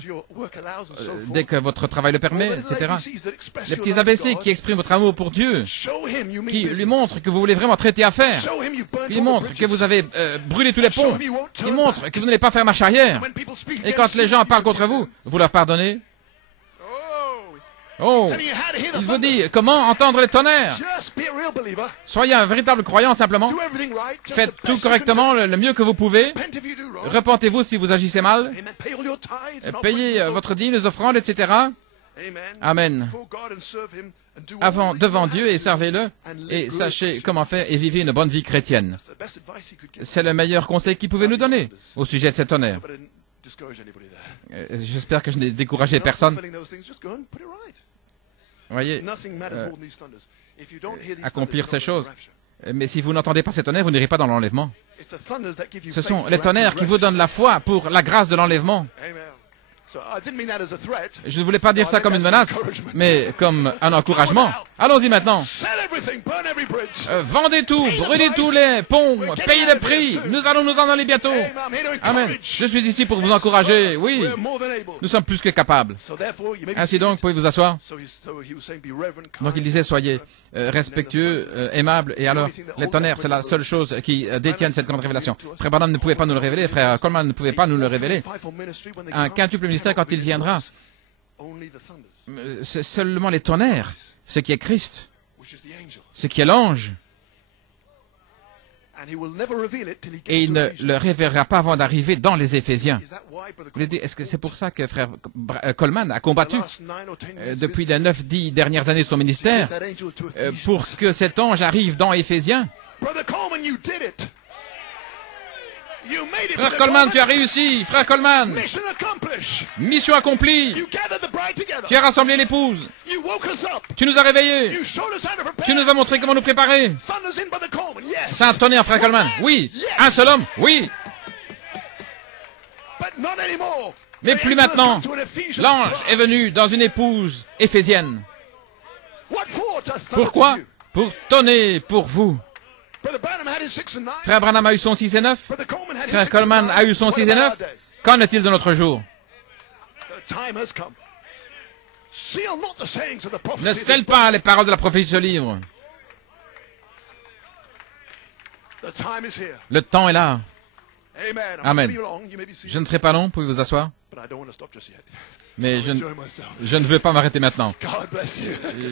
dès que votre travail le permet, etc. Les petits ABC qui expriment votre amour pour Dieu, qui lui montrent que vous voulez vraiment traiter affaire, qui montrent que vous avez brûlé tous les ponts, qui montrent que vous n'allez pas faire marche arrière. Et quand les gens parlent contre vous, vous leur pardonnez. Oh, il vous dit comment entendre les tonnerres. Soyez un véritable croyant simplement. Faites tout correctement, le mieux que vous pouvez. Repentez-vous si vous agissez mal. Payez votre dîme, les offrandes, etc. Amen. Devant Dieu et servez-le. Et sachez comment faire et vivez une bonne vie chrétienne. C'est le meilleur conseil qu'il pouvait nous donner au sujet de ces tonnerres. J'espère que je n'ai découragé personne. Voyez, accomplir ces choses. Mais si vous n'entendez pas ces tonnerres, vous n'irez pas dans l'enlèvement. Ce sont les tonnerres qui vous donnent la foi pour la grâce de l'enlèvement. Je ne voulais pas dire ça comme une menace, mais comme un encouragement. Allons-y maintenant. Vendez tout, brûlez tous les ponts, payez le prix. Nous allons nous en aller bientôt. Amen. Je suis ici pour vous encourager. Oui, nous sommes plus que capables. Ainsi donc, pouvez vous asseoir. Donc il disait, soyez respectueux, aimables. Et alors, les tonnerres, c'est la seule chose qui détienne cette grande révélation. Frère Branham ne pouvait pas nous le révéler. Frère Coleman ne pouvait pas nous le révéler. Un quintuple ministère, quand il viendra, c'est seulement les tonnerres, ce qui est Christ, ce qui est l'ange. Et il ne le révélera pas avant d'arriver dans les Éphésiens. Est-ce que c'est pour ça que frère Coleman a combattu depuis les 9-10 dernières années de son ministère pour que cet ange arrive dans Éphésiens? Frère Coleman, tu as réussi. Frère Coleman, mission accomplie. Tu as rassemblé l'épouse. Tu nous as réveillés. Tu nous as montré comment nous préparer. C'est un tonnerre, frère Coleman. Oui. Un seul homme. Oui. Mais plus maintenant. L'ange est venu dans une épouse éphésienne. Pourquoi? Pour tonner pour vous. Frère Branham a eu son 6 et 9. Frère Coleman a eu son 6 et 9. Qu'en est-il de notre jour? Ne scelle pas les paroles de la prophétie de ce livre. Le temps est là. Amen. Je ne serai pas long, pouvez vous asseoir. Mais je ne veux pas m'arrêter maintenant.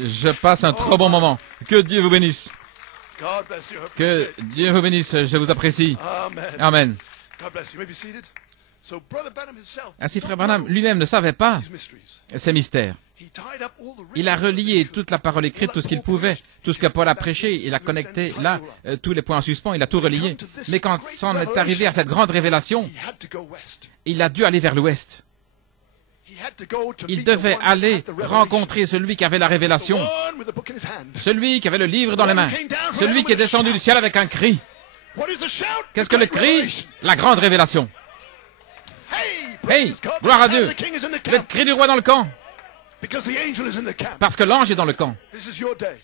Je passe un trop bon moment. Que Dieu vous bénisse. Que Dieu vous bénisse, je vous apprécie. Amen. Ainsi, frère Branham lui-même ne savait pas ces mystères. Il a relié toute la parole écrite, tout ce qu'il pouvait, tout ce que Paul a prêché, il a connecté là, tous les points en suspens, il a tout relié. Mais quand on est arrivé à cette grande révélation, il a dû aller vers l'ouest. Il devait aller rencontrer celui qui avait la révélation, celui qui avait le livre dans les mains, celui qui est descendu du ciel avec un cri. Qu'est-ce que le cri? La grande révélation. Hey, gloire à Dieu. Le cri du roi dans le camp. Parce que l'ange est dans le camp.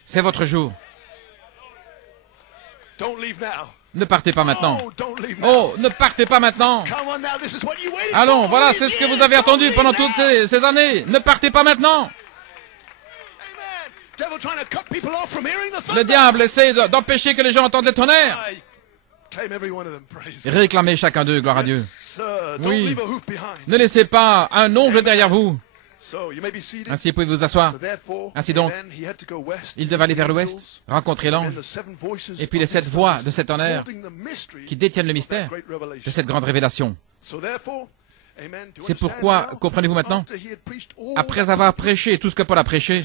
C'est votre jour. Ne partez pas maintenant. Oh, ne partez pas maintenant. Allons, voilà, c'est ce que vous avez attendu pendant toutes ces années. Ne partez pas maintenant. Le diable essaie d'empêcher que les gens entendent les tonnerres. Réclamez chacun d'eux, gloire à Dieu. Oui. Ne laissez pas un ongle derrière vous. Ainsi, pouvez vous asseoir. Ainsi donc, il devait aller vers l'ouest, rencontrer l'ange, et puis les 7 voix de cet tonnerre qui détiennent le mystère de cette grande révélation. C'est pourquoi, comprenez-vous maintenant, après avoir prêché tout ce que Paul a prêché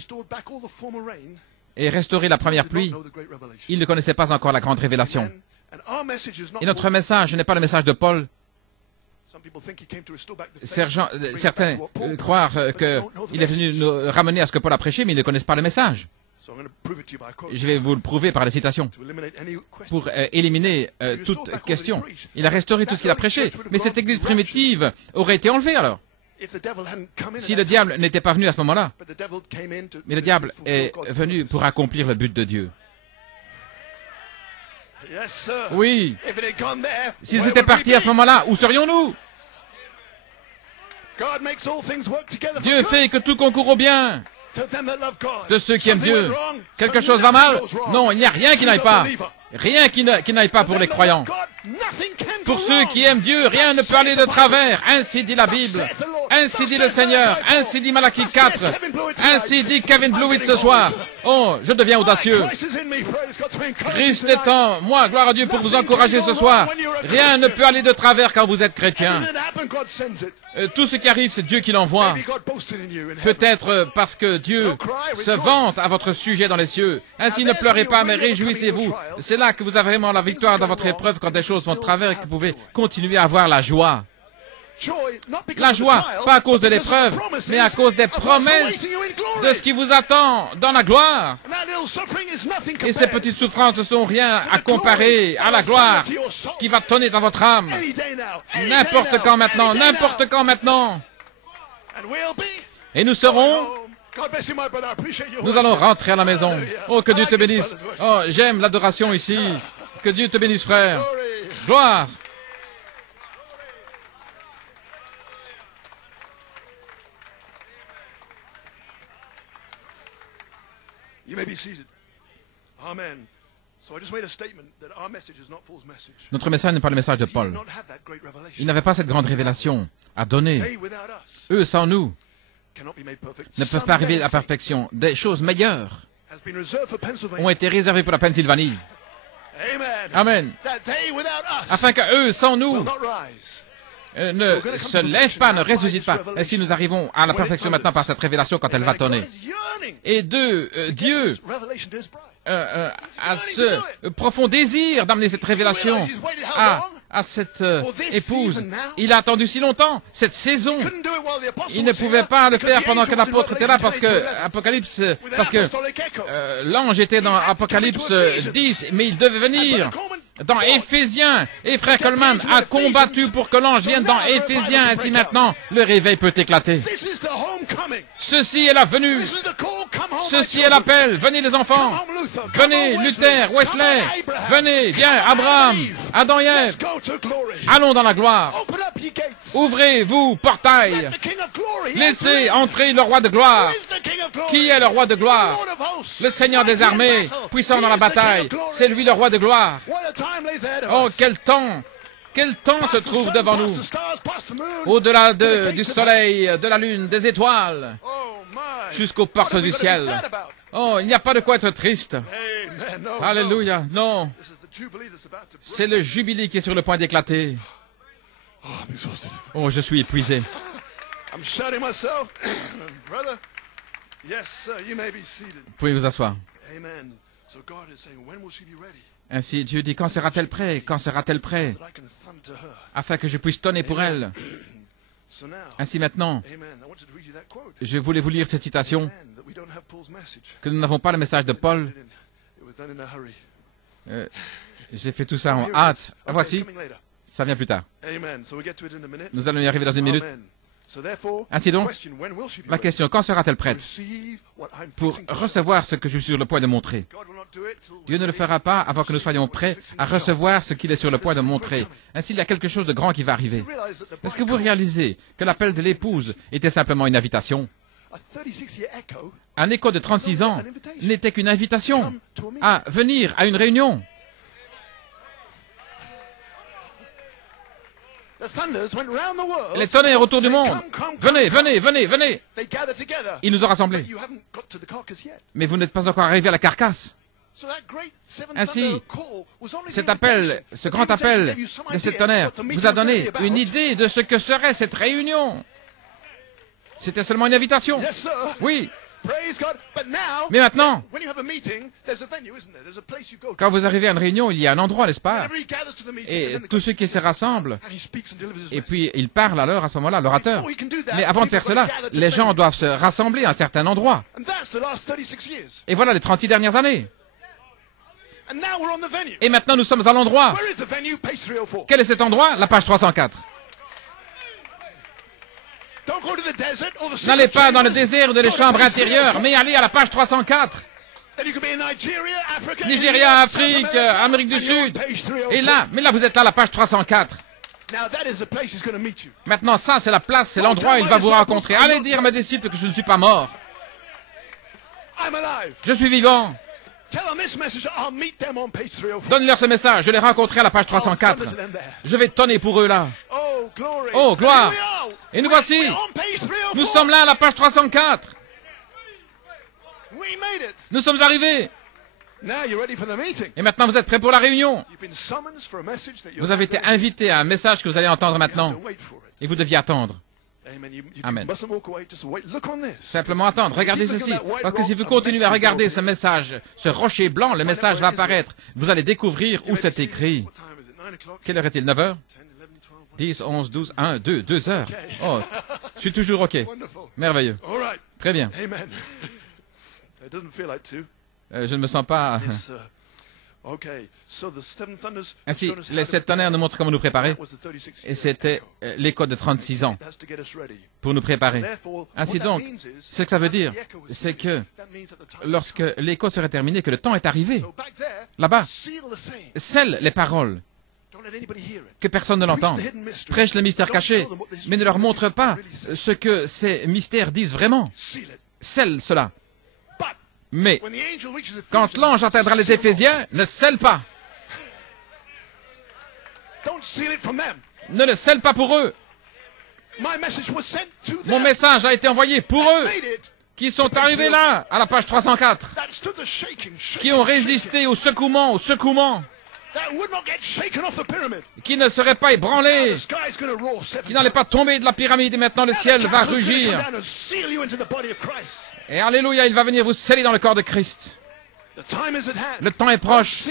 et restauré la première pluie, il ne connaissait pas encore la grande révélation. Et notre message n'est pas le message de Paul. Certains croient qu'il est venu nous ramener à ce que Paul a prêché, mais ils ne connaissent pas le message. Je vais vous le prouver par les citations. Pour éliminer toute question. Il a restauré tout ce qu'il a prêché. Mais cette église primitive aurait été enlevée alors. Si le diable n'était pas venu à ce moment-là. Mais le diable est venu pour accomplir le but de Dieu. Oui. S'ils étaient partis à ce moment-là, où serions-nous? Dieu fait que tout concourt au bien de ceux qui aiment Dieu. Quelque chose va mal? Non, il n'y a rien qui n'aille pas. Rien qui n'aille pas pour les croyants. Pour ceux qui aiment Dieu, rien ne peut aller de travers. Ainsi dit la Bible. Ainsi dit le Seigneur. Ainsi dit Malachie 4. Ainsi dit Kevin Blewett ce soir. Oh, je deviens audacieux. Christ est en moi, gloire à Dieu, pour vous encourager ce soir. Rien ne peut aller de travers quand vous êtes chrétien. Tout ce qui arrive, c'est Dieu qui l'envoie. Peut-être parce que Dieu se vante à votre sujet dans les cieux. Ainsi, ne pleurez pas, mais réjouissez-vous. C'est là que vous avez vraiment la victoire dans votre épreuve quand des choses vont de travers et que vous pouvez continuer à avoir la joie. La joie, pas à cause de l'épreuve, mais à cause des promesses de ce qui vous attend dans la gloire. Et ces petites souffrances ne sont rien à comparer à la gloire qui va tonner dans votre âme. N'importe quand maintenant, n'importe quand maintenant. Et nous serons Nous allons rentrer à la maison. Oh, que Dieu te bénisse. Oh, j'aime l'adoration ici. Que Dieu te bénisse, frère. Gloire. You may be seated. Amen. So I just made a statement that our message is not Paul's message. Notre message n'est pas le message de He did Paul. not have that great revelation. Ils n'avaient pas cette grande révélation à donner. They without us Eux, sans nous, cannot be made perfect. ne peuvent pas arriver à la perfection. Des choses meilleures Has been reserved for Pennsylvania. ont été réservées pour la Pennsylvanie. Amen. Amen. That they without us Afin qu'eux, sans will nous, not rise. ne se lèvent pas, ne ressuscitent pas. Et si nous arrivons à la perfection maintenant par cette révélation quand elle va tonner. God is yearning Et deux, to get Dieu this revelation to his bride. a ce profond désir d'amener cette révélation à cette épouse. Il a attendu si longtemps, cette saison. Couldn't do it while the apostles Il ne were pouvait here pas le because faire the pendant angel que was in l'apôtre était là, parce que Revelation 10:11. Apocalypse, With parce an que apostolic echo. l'ange était dans Apocalypse 10, mais il devait venir dans Éphésiens. Et frère Coleman a combattu pour que l'ange vienne dans Éphésiens. Ainsi maintenant, le réveil peut éclater. This is the homecoming. Ceci est la venue. This is the call. Come home. Ceci my est children. l'appel. Venez les enfants. Come home, Luther. Come Venez home, Luther, Wesley. Come on, Abraham. Venez, viens Come on, Abraham, Eve. Adam et Ève. Let's go to glory. Allons dans la gloire. Open up ye gates. Ouvrez-vous, portail. Let the King of glory Laissez enter in. entrer le roi de gloire. Who is the King of glory? Qui est le roi de gloire? Lord of hosts. Le Seigneur des Mighty in armées, battle. puissant dans He la is the King bataille. of glory. C'est lui le roi de gloire. What a time lays ahead of Oh, us. quel temps se Past the trouve sun, devant past nous. the stars, past the moon, Au-delà to the gates du of soleil, de la lune, des étoiles, Oh my. jusqu'aux portes What have we du got to ciel. be sad about? Oh, il n'y a pas de quoi être triste. Amen. No, no. Alléluia. Non, This is the jubilee that's about to break. c'est le jubilé qui est sur le point d'éclater. Oh, I'm exhausted. Oh, je suis épuisé. I'm shouting myself. Brother. Yes, sir. You may be seated. Vous pouvez vous asseoir. Amen. So God is saying, when will she be ready? Ainsi, Dieu dit, quand sera-t-elle prêt? Quand sera-t-elle prêt? That I can thumb to her. Afin que je puisse tonner pour elle. So now, Ainsi maintenant, amen. I wanted to read you that quote. je voulais vous lire cette citation, Amen. That we don't have Paul's message. que nous n'avons pas le message de Paul. It was done in a hurry. J'ai fait tout ça en Here it hâte. is. Ah, Okay, voici, coming later. ça vient plus tard. Amen. So we get to it in a minute. Nous allons y arriver dans une minute. Amen. So therefore, Ainsi donc, question, when will she be la ready question, quand sera-t-elle to prête receive what I'm pour fixing to show? recevoir ce que je suis sur le point de montrer? God will not do it till Dieu ne le fera pas avant que nous soyons prêts à recevoir ce qu'il est sur le point de montrer. Ainsi, il y a quelque chose de grand qui va arriver. realize that the Est-ce que vous bride réalisez que l'appel de l'épouse était simplement une invitation? a 36-year echo Un écho de 36 ans n'était qu'une invitation à venir à une réunion. the thunders went round the world. Les tonnerres autour du saying, monde. Come, Venez, come. venez, venez, venez. They gather together. Il nous a rassemblés. But you haven't got to the carcass yet. Mais vous n'êtes pas encore arrivé à la carcasse. So that great seven Ainsi, thunder call was only cet the appel, invitation. ce The grand invitation appel gave you some de cette idea tonnerre what the meeting vous a was gonna donné be about. une idée de ce que serait cette réunion. C'était seulement une invitation. Yes, sir. Oui, Praise God. But now, mais maintenant, when you have a meeting, there's a venue, isn't there? There's a place you go to. quand vous arrivez à une réunion, il y a un endroit, n'est-ce pas? Everybody gathers to the meeting, Et and then the tous ceux God qui se rassemblent, and he speaks and delivers his et message. puis il parle alors à ce moment-là, l'orateur. Before he can do that, Mais avant de faire people are cela, gathered to les the gens venue. doivent se rassembler à un certain endroit. And that's the last 36 years. Et voilà les 36 dernières années. And now we're on the venue. Et maintenant, nous sommes à l'endroit. Where is the venue? Page 304. Quel est cet endroit? La page 304. Don't go to the desert or the N'allez secret pas dans le chambers. désert ou dans les Go to chambres page intérieures, 304. mais allez à la page 304. Then you can be in Nigeria, Africa, Nigeria, India, South Afrique, America, Amérique du and you're on Sud. page 304. Et là, mais là, vous êtes là à la page 304. Now that is the place he's going to meet you. Maintenant, ça, c'est la place, c'est l'endroit où il va vous rencontrer. Allez dire à mes disciples que je ne suis pas mort. I'm alive. Je suis vivant. Tell them this message. I'll meet them on page 304. Donne-leur ce message. Je l'ai rencontré à la page I'll thunder 304. to them there. Je vais tonner pour eux là. Oh, glory. Oh, gloire. Here we are. Et nous We're- voici. we're on page 304. Nous sommes là à la page 304. We made it. Nous sommes arrivés. Now you're ready for the meeting. Et maintenant, vous êtes prêts pour la réunion. You've been summoned for a message that you're Vous avez été invité à un message que vous allez entendre You have maintenant. to wait for it. Et vous deviez attendre. Amen. You Amen. mustn't walk away. Just wait. Look on this. Simplement attendre. Regardez ceci. Parce que si vous continuez à regarder ce message, ce rocher blanc, le message va apparaître. Vous allez découvrir où c'est écrit. What time is it? 9 o'clock? Quelle heure est-il? 9 heures? 10, 11, 12. 10, 11, 12, 1, 2, 2 heures. Oh, je suis toujours OK. Wonderful. Merveilleux. All right. Très bien. Amen. It doesn't feel like two. Je ne me sens pas... Yes, sir. Ainsi, les 7 tonnerres nous montrent comment nous préparer. Et c'était l'écho de 36 ans pour nous préparer. Ainsi donc, ce que ça veut dire, c'est que lorsque l'écho serait terminé, que le temps est arrivé, là-bas, scelle les paroles, que personne ne l'entende. Prêche le mystère caché, mais ne leur montre pas ce que ces mystères disent vraiment. Scelle cela. Mais, quand l'ange atteindra les Éphésiens, ne scelle pas. Ne le scelle pas pour eux. Mon message a été envoyé pour eux, qui sont arrivés là, à la page 304, qui ont résisté au secouement, qui ne seraient pas ébranlés, qui n'allaient pas tomber de la pyramide, et maintenant le ciel va rugir. Et alléluia, il va venir vous sceller dans le corps de Christ. Le temps est proche.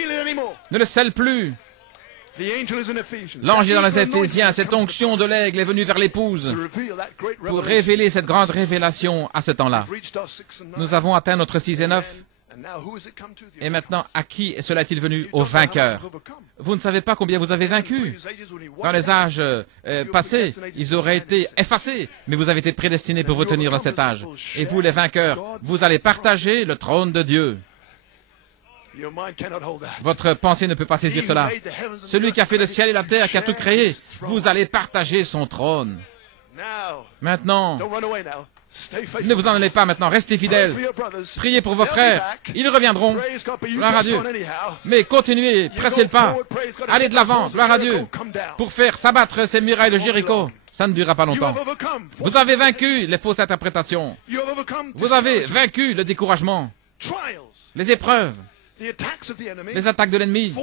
Ne le scelle plus. L'ange est dans les Éphésiens. Cette onction de l'aigle est venue vers l'épouse pour révéler cette grande révélation à ce temps-là. Nous avons atteint notre 6 et 9. Et maintenant, à qui cela est-il venu? Aux vainqueurs. Vous ne savez pas combien vous avez vaincu. Dans les âges passés, ils auraient été effacés, mais vous avez été prédestinés pour vous tenir dans cet âge. Et vous, les vainqueurs, vous allez partager le trône de Dieu. Votre pensée ne peut pas saisir cela. Celui qui a fait le ciel et la terre, qui a tout créé, vous allez partager son trône. Maintenant, ne vous en allez pas maintenant, restez fidèles. Priez pour vos frères, ils reviendront. Gloire à Dieu. Mais continuez, pressez le pas. Allez de l'avant, gloire à Dieu, pour faire s'abattre ces murailles de Jéricho. Ça ne durera pas longtemps. Vous avez vaincu les fausses interprétations. Vous avez vaincu le découragement, les épreuves, les attaques de l'ennemi,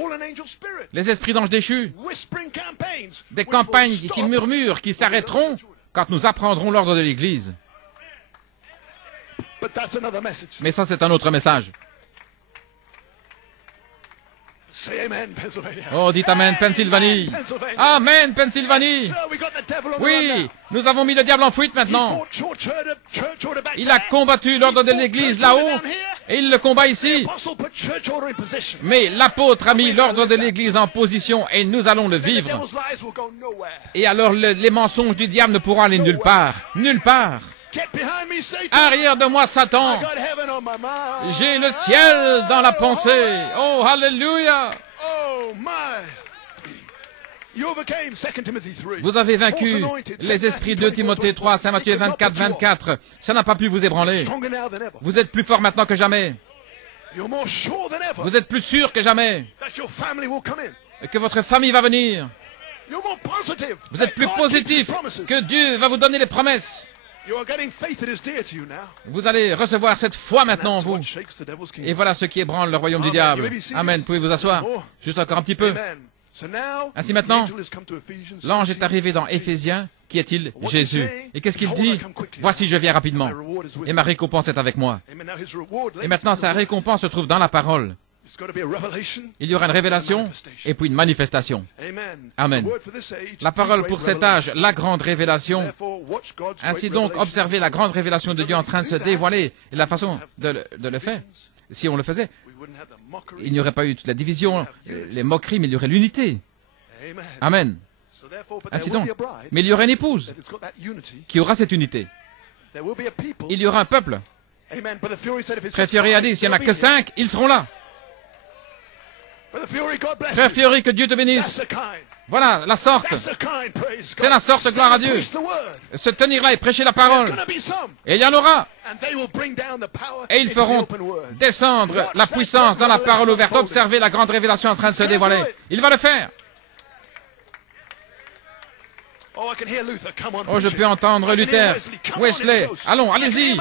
les esprits d'anges déchus, des campagnes qui murmurent, qui s'arrêteront quand nous apprendrons l'ordre de l'Église. Mais ça, c'est un autre message. Oh, dites Amen, Pennsylvanie. Amen, Pennsylvanie. Oui, nous avons mis le diable en fuite maintenant. Il a combattu l'ordre de l'Église là-haut, et il le combat ici. Mais l'apôtre a mis l'ordre de l'Église en position, et nous allons le vivre. Et alors, les mensonges du diable ne pourront aller nulle part. Nulle part. Arrière de moi, Satan. J'ai le ciel dans la pensée. Oh, alléluia. Vous avez vaincu les esprits de Timothée 3, Saint Matthieu 24, 24. Ça n'a pas pu vous ébranler. Vous êtes plus fort maintenant que jamais. Vous êtes plus sûr que jamais que votre famille va venir. Vous êtes plus positif que Dieu va vous donner les promesses. Vous allez recevoir cette foi maintenant, vous. Et voilà ce qui ébranle le royaume du diable. Amen. Pouvez vous asseoir? Juste encore un petit peu. Ainsi maintenant, l'ange est arrivé dans Éphésiens. Qui est-il? Jésus. Et qu'est-ce qu'il dit? Voici, je viens rapidement. Et ma récompense est avec moi. Et maintenant, sa récompense se trouve dans la parole. Il y aura une révélation et puis une manifestation. Amen. La parole pour cet âge, la grande révélation. Ainsi donc, observez la grande révélation de Dieu en train de se dévoiler. Et la façon de le faire, si on le faisait, il n'y aurait pas eu toute la division, les moqueries, mais il y aurait l'unité. Amen. Ainsi donc, mais il y aura une épouse qui aura cette unité. Il y aura un peuple. Frère Fiori a dit, s'il n'y en a que 5, ils seront là. Frère Fiori, que Dieu te bénisse. Voilà, la sorte. C'est la sorte, gloire à Dieu. Se tenir là et prêcher la parole. Et il y en aura. Et ils feront descendre la puissance dans la parole ouverte. Observez la grande révélation en train de se dévoiler. Il va le faire. Oh, je peux entendre Luther, Wesley. Allons, allez-y.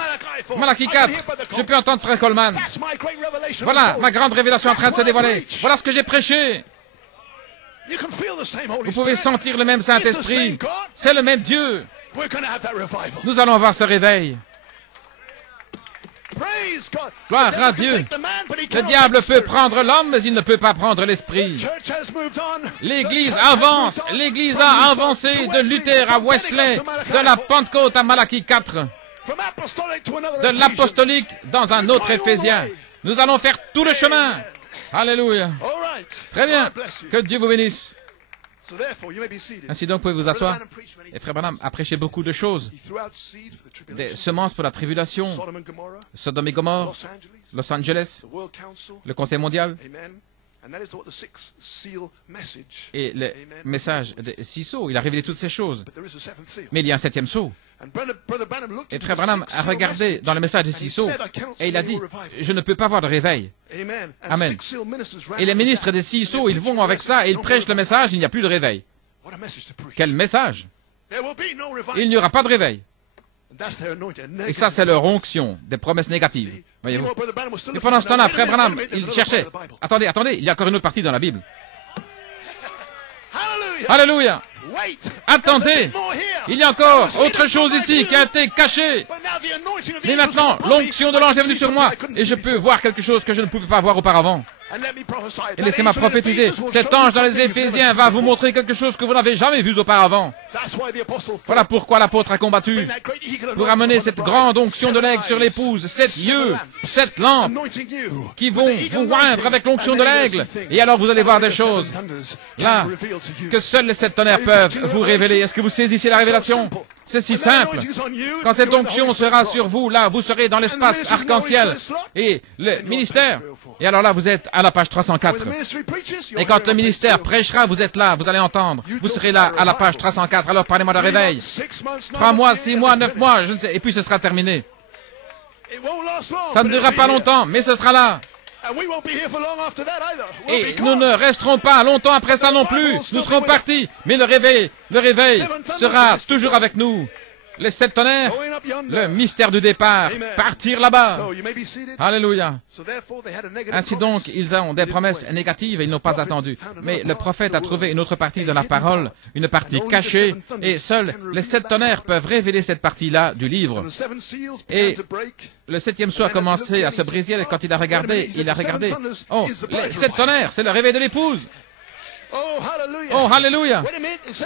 Malachie 4. Je peux entendre Frère Coleman. Voilà ma grande révélation en train de se dévoiler. Voilà ce que j'ai prêché. Vous pouvez sentir le même Saint-Esprit. C'est le même Dieu. Nous allons avoir ce réveil. Gloire à Dieu. Le diable peut prendre l'homme, mais il ne peut pas prendre l'esprit. L'Église avance. L'Église a avancé de Luther à Wesley, de la Pentecôte à Malachie 4, de l'apostolique dans un autre Éphésien. Nous allons faire tout le chemin. Alléluia. Très bien. Que Dieu vous bénisse. Ainsi donc, vous pouvez vous asseoir. Et Frère Branham a prêché beaucoup de choses. Des semences pour la tribulation, Sodome et Gomorrhe, Los Angeles, le Conseil mondial, et le message des 6 sceaux. Il a révélé toutes ces choses. Mais il y a un 7e sceau. Et Frère Branham a regardé dans le message des 6 sceaux et il a dit, je ne peux pas voir de réveil. Amen. Et les ministres des 6 sceaux, ils vont avec ça et ils prêchent le message, il n'y a plus de réveil. Quel message? Il n'y aura pas de réveil. Et ça, c'est leur onction, des promesses négatives. Voyez-vous. Et pendant ce temps-là, Frère Branham, il cherchait. Attendez, il y a encore une autre partie dans la Bible. Alléluia. Attendez, il y a encore autre chose ici qui a été cachée. Mais maintenant, l'onction de l'ange est venue sur moi et je peux voir quelque chose que je ne pouvais pas voir auparavant. Et laissez-moi prophétiser. Cet ange dans les Éphésiens va vous montrer quelque chose que vous n'avez jamais vu auparavant. Voilà pourquoi l'apôtre a combattu. Pour amener cette grande onction de l'aigle sur l'épouse, 7 yeux, 7 lampes qui vont vous oindre avec l'onction de l'aigle. Et alors vous allez voir des choses, là, que seuls les 7 tonnerres peuvent vous révéler. Est-ce que vous saisissez la révélation? C'est si simple. Quand cette onction sera sur vous, là, vous serez dans l'espace arc-en-ciel et le ministère. Et alors là, vous êtes à la page 304. Et quand le ministère prêchera, vous êtes là, vous allez entendre. Vous serez là à la page 304. Alors parlez-moi de réveil. 3 mois, 6 mois, 9 mois, je ne sais. Et puis ce sera terminé. Ça ne durera pas longtemps, mais ce sera là. Et nous ne resterons pas longtemps après ça non plus. Nous serons partis. Mais le réveil sera toujours avec nous. Les 7 tonnerres, le mystère du départ, partir là-bas. Alléluia. Ainsi donc, ils ont des promesses négatives et ils n'ont pas attendu. Mais le prophète a trouvé une autre partie de la parole, une partie cachée, et seuls les 7 tonnerres peuvent révéler cette partie-là du livre. Et le 7e sceau a commencé à se briser et quand il a regardé, oh, les 7 tonnerres, c'est le réveil de l'épouse. Oh, alléluia.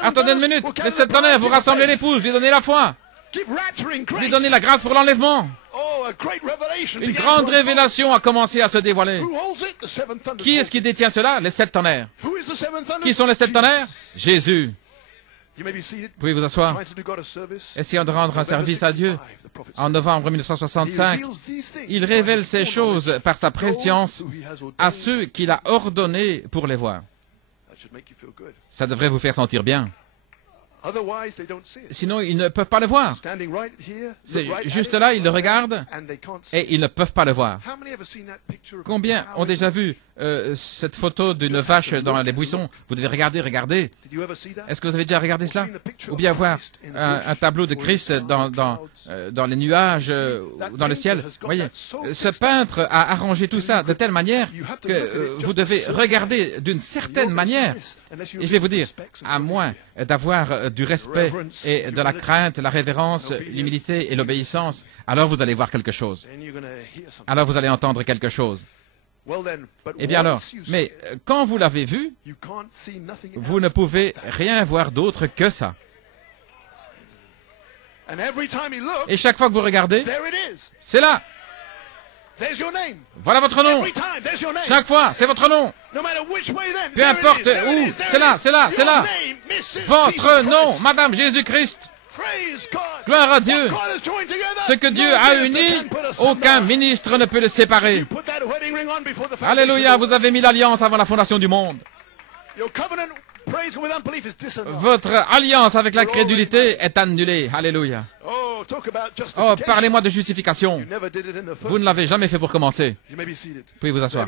Attendez une minute. Les 7 tonnerres, vous rassemblez l'épouse, lui donnez la foi. Lui donnez la grâce pour l'enlèvement. Une grande révélation a commencé à se dévoiler. Qui est-ce qui détient cela? Les 7 tonnerres. Qui sont les 7 tonnerres? Jésus. Vous pouvez vous asseoir. Essayons de rendre un service à Dieu. En novembre 1965, il révèle ces choses par sa préscience à ceux qu'il a ordonnés pour les voir. Ça devrait vous faire sentir bien. Sinon, ils ne peuvent pas le voir. C'est juste là, ils le regardent et ils ne peuvent pas le voir. Combien ont déjà vu cette photo d'une vache dans les buissons? Vous devez regarder. Est-ce que vous avez déjà regardé cela? Ou bien voir un tableau de Christ dans les nuages, dans le ciel? Voyez, ce peintre a arrangé tout ça de telle manière que vous devez regarder d'une certaine manière. Et je vais vous dire, à moins d'avoir du respect et de la crainte, la révérence, l'humilité et l'obéissance, alors vous allez voir quelque chose. Alors vous allez entendre quelque chose. Eh bien alors, mais quand vous l'avez vu, vous ne pouvez rien voir d'autre que ça. Et chaque fois que vous regardez, c'est là. Voilà votre nom. Chaque fois, c'est votre nom. Peu importe où, c'est là. Votre nom, Madame Jésus-Christ. Gloire à Dieu. Ce que Dieu a uni, aucun ministre ne peut le séparer. Alléluia, vous avez mis l'alliance avant la fondation du monde. Votre alliance avec la crédulité est annulée. Alléluia. Oh, parlez-moi de justification. Vous ne l'avez jamais fait pour commencer. Vous pouvez vous asseoir.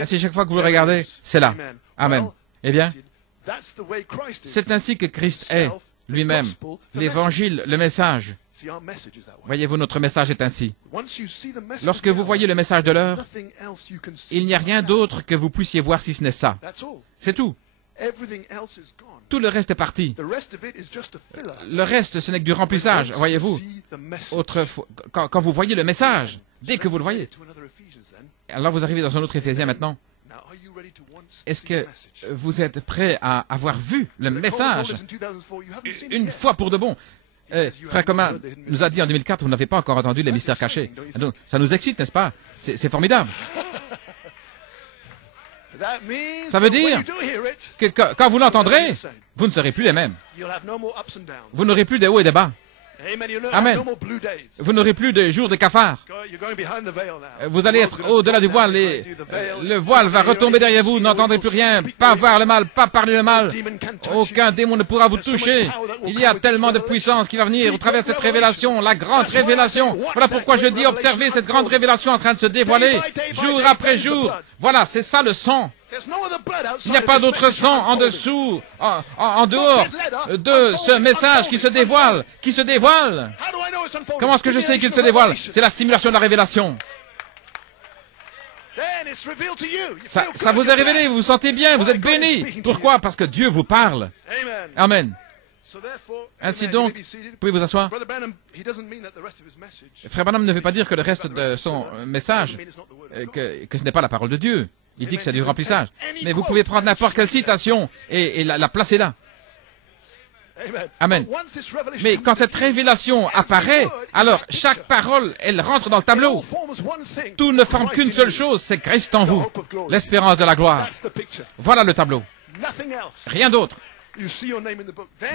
Ainsi, chaque fois que vous le regardez, c'est là. Amen. Eh bien, c'est ainsi que Christ est lui-même. L'évangile, le message. Voyez-vous, notre message est ainsi. Lorsque vous voyez le message de l'heure, il n'y a rien d'autre que vous puissiez voir si ce n'est ça. C'est tout. Tout le reste est parti. Le reste, ce n'est que du remplissage, voyez-vous. Autrefois, quand vous voyez le message, dès que vous le voyez, alors vous arrivez dans un autre Éphésiens maintenant. Est-ce que vous êtes prêt à avoir vu le message une fois pour de bon? Frère Coman nous a dit en 2004, vous n'avez pas encore entendu les mystères cachés. Donc, ça nous excite, n'est-ce pas? C'est formidable. Ça veut dire que quand vous l'entendrez, vous ne serez plus les mêmes. Vous n'aurez plus des hauts et des bas. Amen. Vous n'aurez plus de jours de cafard. Vous allez être au-delà du voile et le voile va retomber derrière vous. Vous n'entendrez plus rien. Pas voir le mal, pas parler le mal. Aucun démon ne pourra vous toucher. Il y a tellement de puissance qui va venir au travers de cette révélation, la grande révélation. Voilà pourquoi je dis observez cette grande révélation en train de se dévoiler jour après jour. Voilà, c'est ça le sang. Il n'y a pas d'autre sang en dessous, en dehors de ce message qui se dévoile, Comment est-ce que je sais qu'il se dévoile? C'est la stimulation de la révélation. Ça vous est révélé, vous vous sentez bien, vous êtes bénis. Pourquoi? Parce que Dieu vous parle. Amen. Ainsi donc, pouvez vous asseoir. Frère Branham ne veut pas dire que le reste de son message, que ce n'est pas la parole de Dieu. Il dit que c'est du remplissage. Mais vous pouvez prendre n'importe quelle citation et la placer là. Amen. Mais quand cette révélation apparaît, alors chaque parole, elle rentre dans le tableau. Tout ne forme qu'une seule chose, c'est Christ en vous, l'espérance de la gloire. Voilà le tableau. Rien d'autre.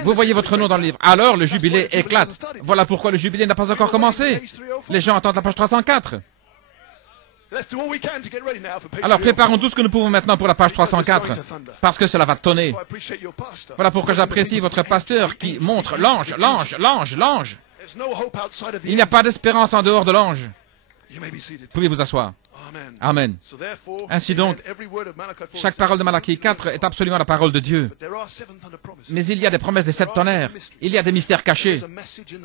Vous voyez votre nom dans le livre. Alors le jubilé éclate. Voilà pourquoi le jubilé n'a pas encore commencé. Les gens attendent la page 304. Alors préparons tout ce que nous pouvons maintenant pour la page 304, parce que cela va tonner. Voilà pourquoi j'apprécie votre pasteur qui montre l'ange, l'ange, l'ange, l'ange. Il n'y a pas d'espérance en dehors de l'ange. Pouvez vous asseoir. Amen. Ainsi donc, chaque parole de Malachie 4 est absolument la parole de Dieu. Mais il y a des promesses des 7 tonnerres. Il y a des mystères cachés.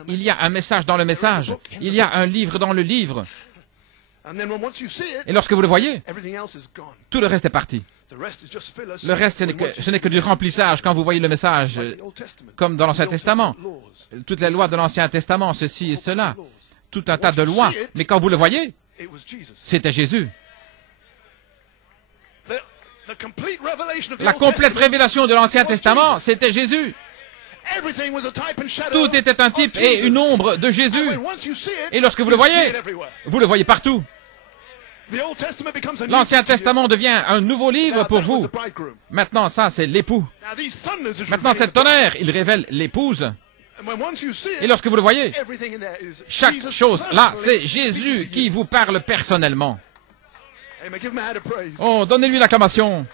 Il y a un message dans le message. Il y a un livre dans le livre. Et lorsque vous le voyez, tout le reste est parti. Le reste, ce n'est que du remplissage quand vous voyez le message, comme dans l'Ancien Testament. Toutes les lois de l'Ancien Testament, ceci et cela. Tout un tas de lois. Mais quand vous le voyez, c'était Jésus. La complète révélation de l'Ancien Testament, c'était Jésus. Tout était un type et une ombre de Jésus. Et lorsque vous le voyez partout. L'Ancien Testament devient un nouveau livre pour vous. Maintenant, ça, c'est l'époux. Maintenant, cette tonnerre, il révèle l'épouse. Et lorsque vous le voyez, chaque chose là, c'est Jésus qui vous parle personnellement. Oh, donnez-lui l'acclamation.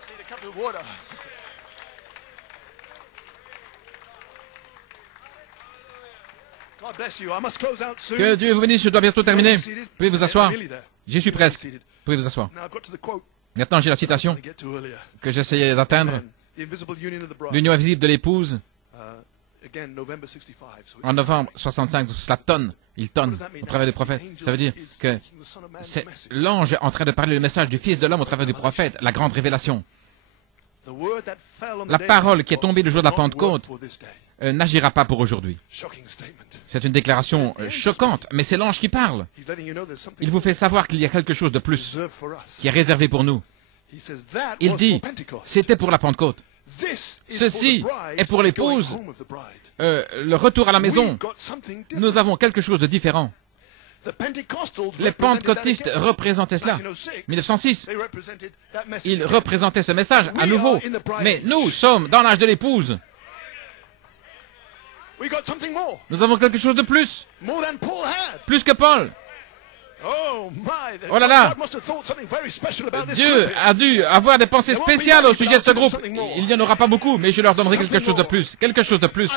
Que Dieu vous bénisse, je dois bientôt terminer. Pouvez vous asseoir? J'y suis presque. Pouvez vous asseoir. Maintenant, j'ai la citation que j'essayais d'atteindre. L'union invisible de l'épouse. En novembre 65, cela tonne. Il tonne au travers des prophètes. Ça veut dire que c'est l'ange en train de parler le message du Fils de l'homme au travers du prophète, la grande révélation. La parole qui est tombée le jour de la Pentecôte n'agira pas pour aujourd'hui. C'est une déclaration choquante, mais c'est l'ange qui parle. Il vous fait savoir qu'il y a quelque chose de plus qui est réservé pour nous. Il dit, c'était pour la Pentecôte. Ceci est pour l'épouse, le retour à la maison. Nous avons quelque chose de différent. Les pentecôtistes représentaient cela. 1906, ils représentaient ce message à nouveau. Mais nous sommes dans l'âge de l'épouse. Nous avons quelque chose de plus. Plus que Paul. Oh là là! Dieu a dû avoir des pensées spéciales au sujet de ce groupe. Il n'y en aura pas beaucoup, mais je leur donnerai quelque chose de plus. Quelque chose de plus.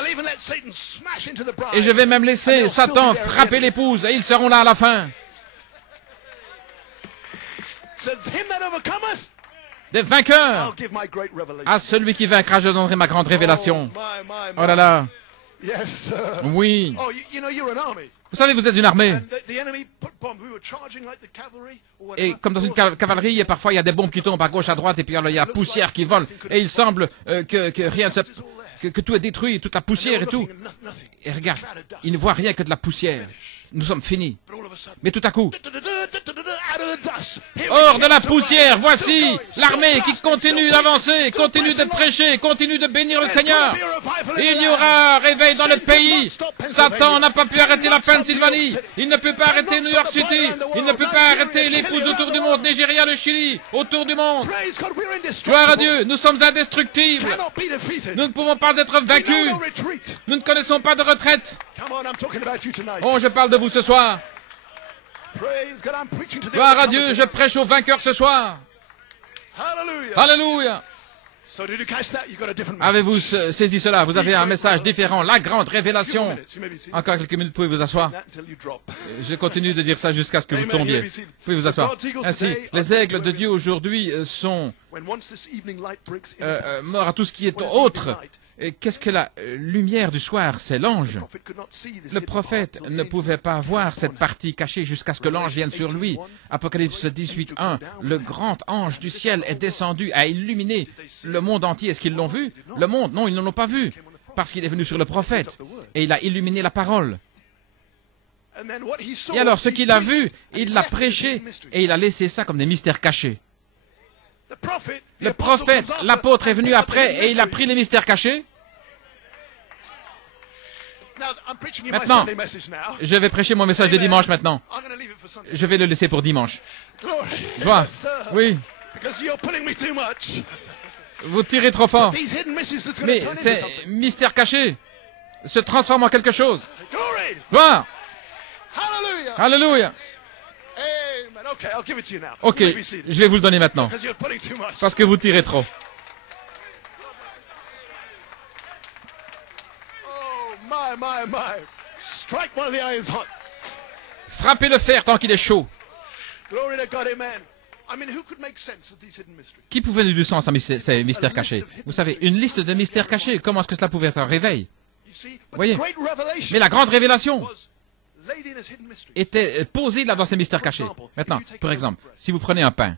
Et je vais même laisser Satan frapper l'épouse, et ils seront là à la fin. Des vainqueurs. À celui qui vaincra, je donnerai ma grande révélation. Oh là là! Oui. Vous savez, vous êtes une armée. Et comme dans une cavalerie, parfois il y a des bombes qui tombent à gauche, à droite, et puis il y a la poussière qui vole. Et il semble que rien que tout est détruit, toute la poussière et tout. Et regarde, il ne voit rien que de la poussière. Nous sommes finis. Mais tout à coup, Hors de la poussière, voici l'armée qui continue d'avancer, continue de prêcher, continue de bénir le Seigneur. Il y aura un réveil dans le pays. Satan n'a pas pu arrêter la Pennsylvanie. Il ne peut pas arrêter New York City. Il ne peut pas arrêter l'épouse autour du monde, Nigeria, le Chili, autour du monde. Gloire à Dieu, nous sommes indestructibles. Nous ne pouvons pas être vaincus. Nous ne connaissons pas de retraite. Oh, je parle de vous ce soir. Gloire à Dieu, je prêche aux vainqueurs ce soir. Alléluia. Avez-vous saisi cela? Vous avez un message différent, la grande révélation. Encore quelques minutes, pouvez vous asseoir. Je continue de dire ça jusqu'à ce que vous tombiez. Pouvez vous asseoir. Ainsi, les aigles de Dieu aujourd'hui sont morts à tout ce qui est autre. Qu'est-ce que la lumière du soir? C'est l'ange. Le prophète ne pouvait pas voir cette partie cachée jusqu'à ce que l'ange vienne sur lui. Apocalypse 18:1, le grand ange du ciel est descendu à illuminer le monde entier. Est-ce qu'ils l'ont vu? Le monde, non, ils ne l'ont pas vu, parce qu'il est venu sur le prophète, et il a illuminé la parole. Et alors, ce qu'il a vu, il l'a prêché, et il a laissé ça comme des mystères cachés. Le prophète, l'apôtre est venu après et il a pris les mystères cachés. Maintenant, je vais prêcher mon message de dimanche maintenant. Je vais le laisser pour dimanche. Gloire. Oui. Vous tirez trop fort. Mais ces mystères cachés se transforment en quelque chose. Gloire. Alléluia. Ok, je vais vous le donner maintenant, parce que vous tirez trop. Frappez le fer tant qu'il est chaud. Qui pouvait donner du sens à ces mystères cachés? Vous savez, une liste de mystères cachés, comment est-ce que cela pouvait être un réveil? Voyez? Mais la grande révélation était posé là dans ces mystères cachés. Maintenant, par exemple, si vous prenez un pain,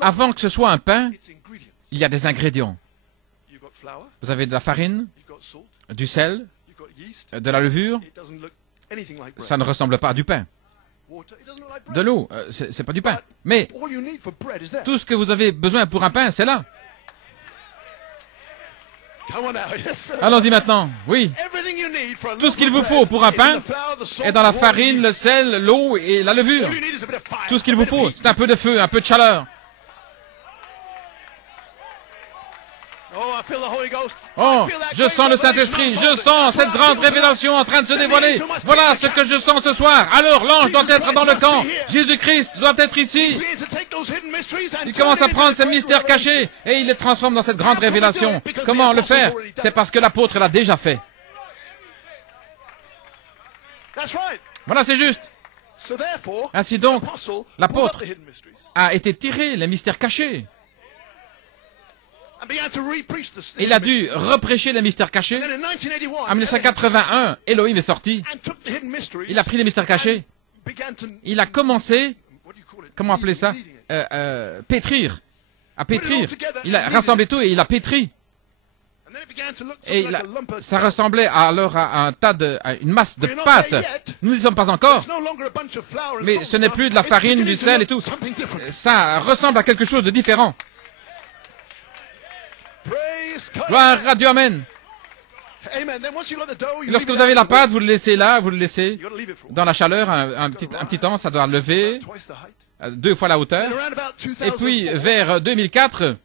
avant que ce soit un pain, il y a des ingrédients. Vous avez de la farine, du sel, de la levure. Ça ne ressemble pas à du pain. De l'eau, c'est pas du pain. Mais tout ce que vous avez besoin pour un pain, c'est là. Allons-y maintenant. Oui. Tout ce qu'il vous faut pour un pain est dans la farine, le sel, l'eau et la levure. Tout ce qu'il vous faut, c'est un peu de feu, un peu de chaleur. Oh, je sens le Saint-Esprit, je sens cette grande révélation en train de se dévoiler. Voilà ce que je sens ce soir. Alors l'ange doit être dans le camp. Jésus-Christ doit être ici. Il commence à prendre ces mystères cachés et il les transforme dans cette grande révélation. Comment le faire? C'est parce que l'apôtre l'a déjà fait. Voilà, c'est juste. Ainsi donc, l'apôtre a été tiré les mystères cachés. Il a dû reprêcher les mystères cachés. En 1981, Elohim est sorti. Il a pris les mystères cachés. Il a commencé, comment appeler ça, pétrir. À pétrir. Il a rassemblé tout et il a pétri. Et ça ressemblait alors à une masse de pâte. Nous n'y sommes pas encore. Mais ce n'est plus de la farine, du sel et tout. Ça ressemble à quelque chose de différent. Gloire à Dieu, amen. Lorsque vous avez la pâte, vous le laissez là, vous le laissez dans la chaleur un petit temps, ça doit lever 2 fois la hauteur. Et puis, vers 2004,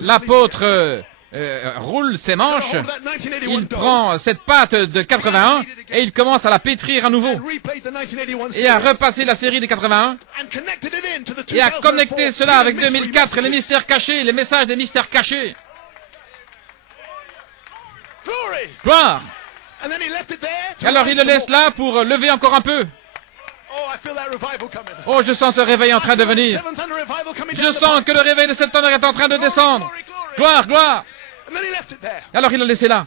l'apôtre roule ses manches, il prend cette pâte de 81 et il commence à la pétrir à nouveau et à repasser la série de 81 et à connecter cela avec 2004, les mystères cachés, les messages des mystères cachés. Gloire! Et alors il le laisse là pour lever encore un peu. Oh, je sens ce réveil en train de venir. Je sens que le réveil de cette tonnerre est en train de descendre. Gloire, gloire! Alors il l'a laissé là.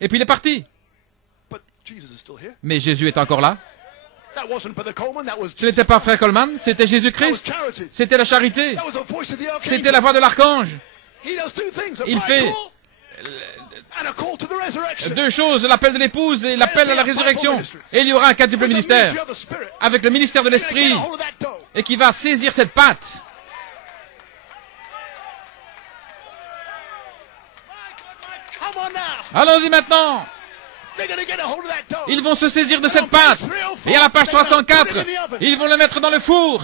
Et puis il est parti. Mais Jésus est encore là. Ce n'était pas frère Coleman, c'était Jésus-Christ. C'était la charité. C'était la voix de l'archange. Il fait Deux choses, l'appel de l'épouse et l'appel à la résurrection. Et il y aura un quadruple ministère, avec le ministère de l'Esprit, et qui va saisir cette patte. Allons-y maintenant. Ils vont se saisir de cette patte. Et à la page 304, ils vont le mettre dans le four.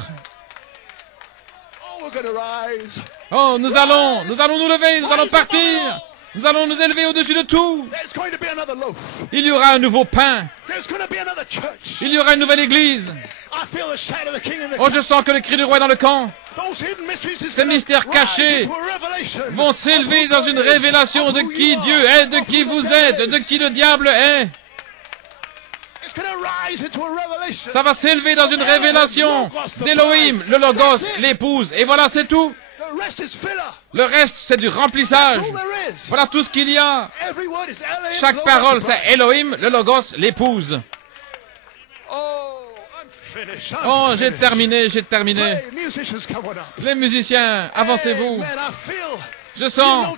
Oh, nous allons nous lever, nous allons partir. Nous allons nous élever au-dessus de tout. Il y aura un nouveau pain. Il y aura une nouvelle église. Oh, je sens que le cri du roi est dans le camp. Ces mystères cachés vont s'élever dans une révélation de qui Dieu est, de qui vous êtes, de qui le diable est. Ça va s'élever dans une révélation d'Élohim, le Logos, l'épouse. Et voilà, c'est tout. Le reste, c'est du remplissage. Voilà tout ce qu'il y a. Chaque parole, c'est Elohim, le Logos, l'épouse. Oh, j'ai terminé. Les musiciens, avancez-vous. Je sens,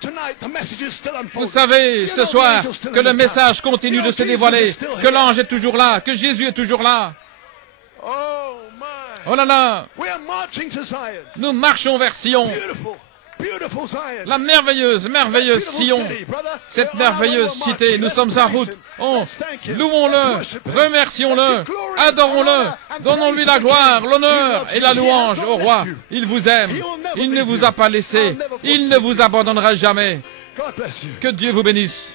vous savez, ce soir, que le message continue de se dévoiler, que l'ange est toujours là, que Jésus est toujours là. Oh là là, nous marchons vers Sion, la merveilleuse Sion, cette merveilleuse cité. Nous sommes en route. Oh, louons-le, remercions-le, adorons-le, donnons-lui la gloire, l'honneur et la louange au roi. Il vous aime, il ne vous a pas laissé, il ne vous abandonnera jamais. Que Dieu vous bénisse.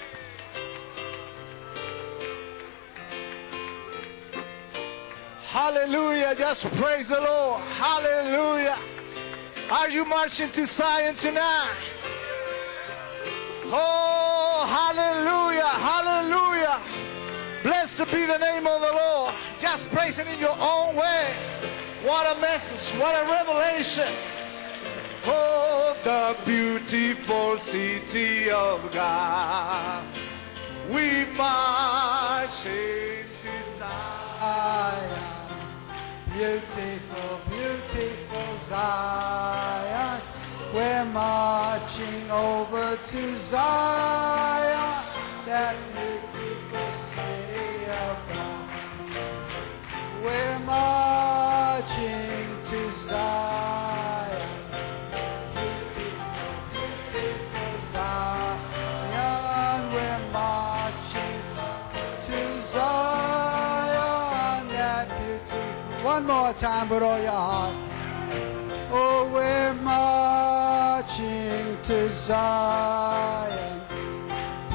Hallelujah, just praise the Lord. Hallelujah. Are you marching to Zion tonight? Oh, hallelujah, hallelujah. Blessed be the name of the Lord. Just praise Him in your own way. What a message, what a revelation. Oh, the beautiful city of God. We march into Zion. Beautiful, beautiful Zion. We're marching over to Zion, that beautiful city of God. We're marching to Zion. Beautiful, beautiful Zion. We're marching to Zion, that beautiful. One more time with all your heart. Oh, we're marching to Zion.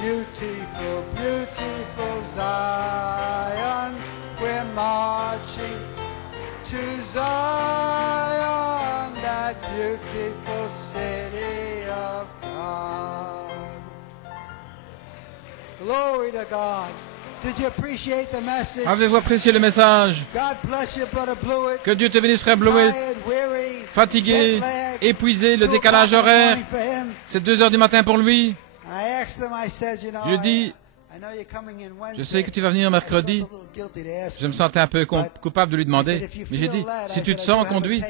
Beautiful, beautiful Zion. We're marching to Zion, that beautiful city of God. Glory to God. Did you appreciate the message? Avez-vous apprécié le message? God bless you, Brother Blewett. Que Dieu te bénisse, frère Blewett. Fatigué, épuisé, le décalage horaire. C'est 2 heures du matin pour lui. Je lui ai dit, je sais que tu vas venir mercredi. Je me sentais un peu coupable de lui demander. Mais j'ai dit, si tu te sens conduit,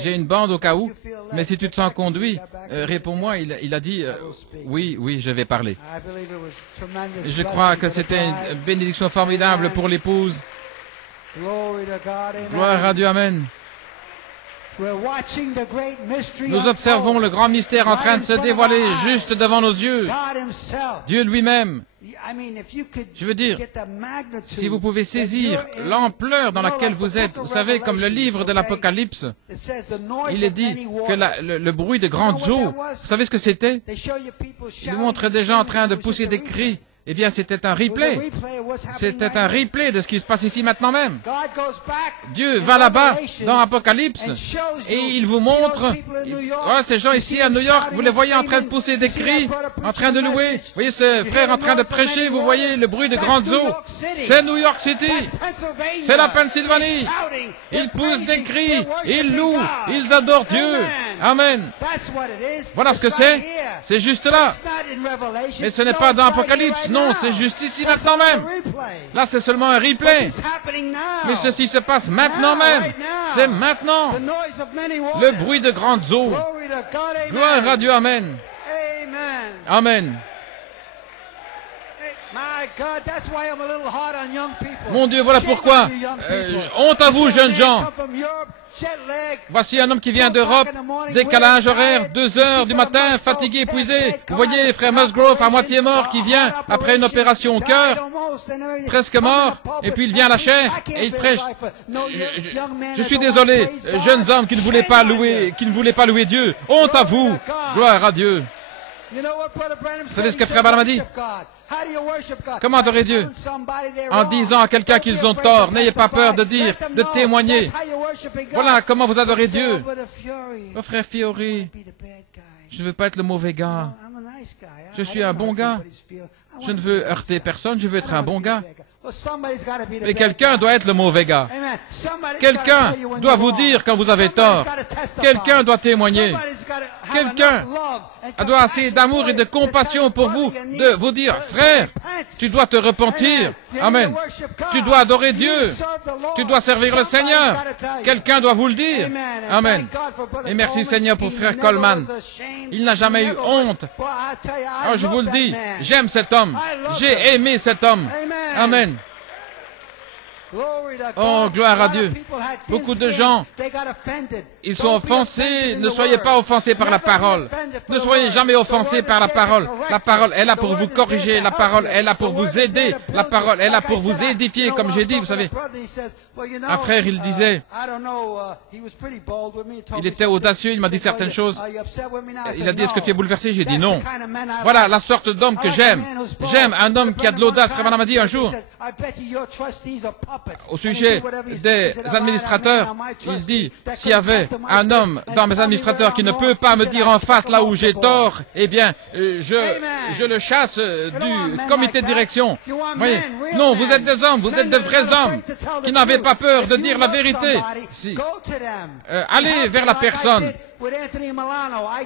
j'ai une bande au cas où, mais si tu te sens conduit, réponds-moi. Il a dit, oui, je vais parler. Et je crois que c'était une bénédiction formidable pour l'épouse. Gloire à Dieu, Amen. Nous observons le grand mystère en train de se dévoiler juste devant nos yeux. Dieu lui-même. Je veux dire, si vous pouvez saisir l'ampleur dans laquelle vous êtes, vous savez, comme le livre de l'Apocalypse, il est dit que le bruit de grandes eaux, vous savez ce que c'était? Il montre des gens en train de pousser des cris. Eh bien, c'était un replay. C'était un replay de ce qui se passe ici maintenant même. Dieu va là-bas dans Apocalypse et il vous montre, voilà, ces gens ici à New York, vous les voyez en train de pousser des cris, en train de louer. Vous voyez ce frère en train de prêcher, vous voyez le bruit de grandes eaux. C'est New York City. C'est la Pennsylvanie. Ils poussent des cris, ils louent, ils adorent Dieu. Amen. Voilà ce que c'est. C'est juste là. Mais ce n'est pas dans Apocalypse. Non, c'est juste ici maintenant même. Là, c'est seulement un replay. Mais ceci se passe maintenant même. C'est maintenant. Le bruit de grandes eaux. Gloire à Dieu, Amen. Amen. Mon Dieu, voilà pourquoi. Honte à vous, jeunes gens. Voici un homme qui vient d'Europe, décalage horaire, 2 heures du matin, fatigué, épuisé. Vous voyez les frères Musgrove à moitié mort qui vient après une opération au cœur, presque mort, et puis il vient à la chair et il prêche. Je suis désolé, jeunes hommes qui ne voulaient pas louer Dieu. Honte à vous, gloire à Dieu. Vous savez ce que frère Branham a dit? Comment adorer Dieu? En disant à quelqu'un qu'ils ont tort. N'ayez pas peur de dire, de témoigner. Voilà comment vous adorez Dieu. Oh frère Fiori, je ne veux pas être le mauvais gars. Je suis un bon gars. Je ne veux heurter personne, je veux être un bon gars. Mais quelqu'un doit être le mauvais gars. Quelqu'un doit vous dire quand vous avez tort. Quelqu'un doit témoigner. Quelqu'un doit avoir assez d'amour et de compassion pour vous, de vous dire, frère, tu dois te repentir. Amen. Tu dois adorer Dieu. Tu dois servir le Seigneur. Quelqu'un doit vous le dire. Amen. Et merci Seigneur pour frère Coleman. Il n'a jamais eu honte. Oh, je vous le dis, j'aime cet homme. J'ai aimé cet homme. Amen. Oh, gloire à Dieu. Beaucoup de gens, ils sont offensés. Ne soyez pas offensés par la parole. Ne soyez jamais offensés par la parole. La parole est là pour vous corriger. La parole est là pour vous aider. La parole est là pour vous édifier, comme j'ai dit, vous savez. Un frère, il disait, il était audacieux, il m'a dit certaines choses. Il a dit, est-ce que tu es bouleversé? J'ai dit non. Voilà la sorte d'homme que j'aime. J'aime un homme qui a de l'audace. Frère m'a dit un jour, au sujet des administrateurs, il dit, s'il y avait un homme dans mes administrateurs qui ne peut pas me dire en face là où j'ai tort, eh bien, je le chasse du comité de direction. Oui. Non, vous êtes des hommes, vous êtes de vrais hommes qui n'avaient pas peur de dire la vérité. Si. Allez vers la personne.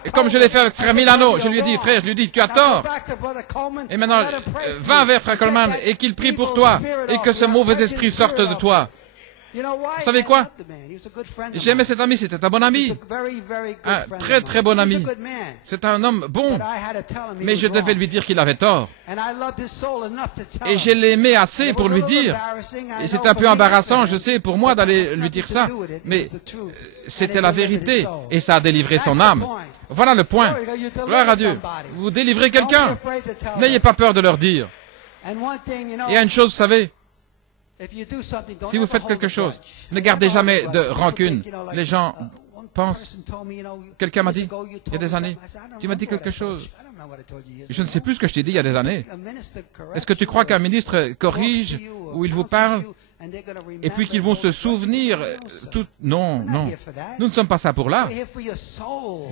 Et comme je l'ai fait avec frère Milano, je lui ai dit, frère, je lui ai dit, tu as tort. Et maintenant, va vers frère Coleman et qu'il prie pour toi et que ce mauvais esprit sorte de toi. Vous savez quoi? J'aimais cet ami, c'était un bon ami. Un très très bon ami. C'est un homme bon. Mais je devais lui dire qu'il avait tort. Et je l'aimais assez pour lui dire. Et c'est un peu embarrassant, je sais, pour moi d'aller lui dire ça. Mais c'était la vérité. Et ça a délivré son âme. Voilà le point. Gloire à Dieu. Vous délivrez quelqu'un. N'ayez pas peur de leur dire. Il y a une chose, vous savez. Si vous faites quelque chose, ne gardez jamais de rancune. Les gens pensent... Quelqu'un m'a dit, il y a des années, tu m'as dit quelque chose. Je ne sais plus ce que je t'ai dit il y a des années. Est-ce que tu crois qu'un ministre corrige ou il vous parle et puis qu'ils vont se souvenir tout... Non, non. Nous ne sommes pas ça pour là.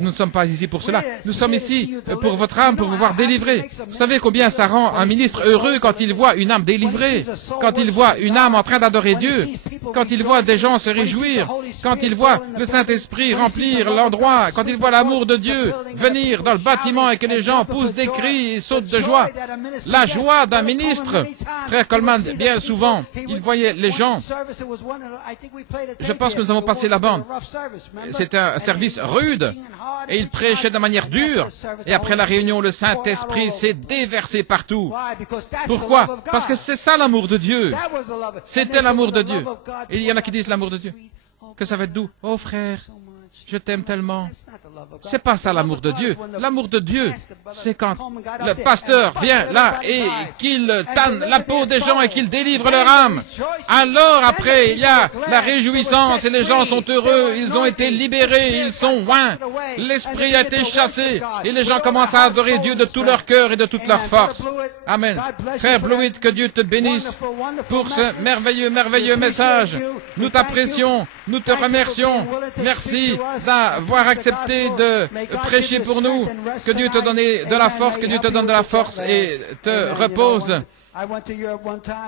Nous ne sommes pas ici pour cela. Nous sommes ici pour votre âme, pour vous voir délivré. Vous savez combien ça rend un ministre heureux quand il voit une âme délivrée, quand il voit une âme en train d'adorer Dieu, quand il voit des gens se réjouir, quand il voit le Saint-Esprit remplir l'endroit, quand il voit l'amour de Dieu venir dans le bâtiment et que les gens poussent des cris et sautent de joie. La joie d'un ministre, frère Coleman, bien souvent, il voyait les gens. Je pense que nous avons passé la bande. C'était un service rude et il prêchait de manière dure. Et après la réunion, le Saint-Esprit s'est déversé partout. Pourquoi? Parce que c'est ça l'amour de Dieu. C'était l'amour de Dieu. Et il y en a qui disent l'amour de Dieu. Que ça va être doux. Oh frère, je t'aime tellement. C'est pas ça l'amour de Dieu. L'amour de Dieu, c'est quand le pasteur vient là et qu'il tanne la peau des gens et qu'il délivre leur âme. Alors après, il y a la réjouissance et les gens sont heureux, ils ont été libérés, ils sont loin. L'esprit a été chassé et les gens commencent à adorer Dieu de tout leur cœur et de toute leur force. Amen. Frère Blewett, que Dieu te bénisse pour ce merveilleux, merveilleux message. Nous t'apprécions, nous te remercions. Merci d'avoir accepté de prêcher pour nous. Que Dieu te donne de la force, que Dieu te donne de la force et te repose.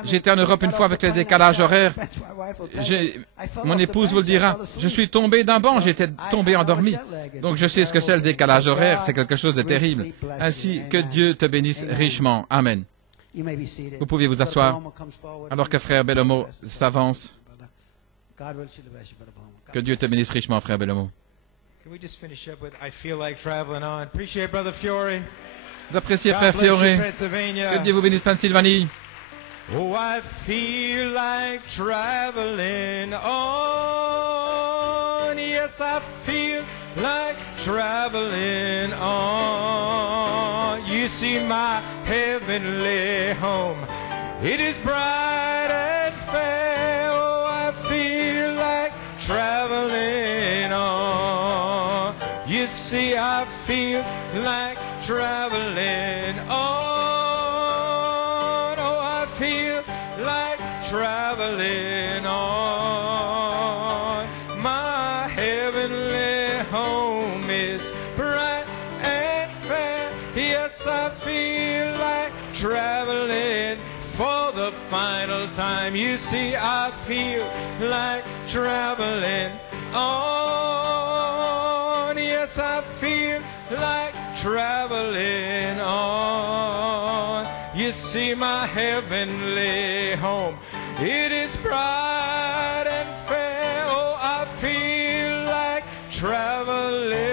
J'étais en Europe une fois avec les décalages horaires. Mon épouse vous le dira. Je suis tombé d'un banc, j'étais tombé endormi. Donc je sais ce que c'est le décalage horaire, c'est quelque chose de terrible. Ainsi, que Dieu te bénisse richement. Amen. Vous pouvez vous asseoir alors que frère Bellomo s'avance. Que Dieu te bénisse richement, frère Bellomo. Vous appréciez frère Fiore. Que Dieu vous bénisse, Pennsylvanie. Oh, I feel like traveling on. Yes, I feel like traveling on. You see my heavenly home, it is bright and fair. Oh, I feel like traveling on. You see, I feel like traveling on. Oh, I feel like traveling on. My heavenly home is bright and fair. Yes, I feel like traveling for the final time. You see, I feel like traveling on. Yes, I feel like traveling on. You see, my heavenly home, it is bright and fair. Oh, I feel like traveling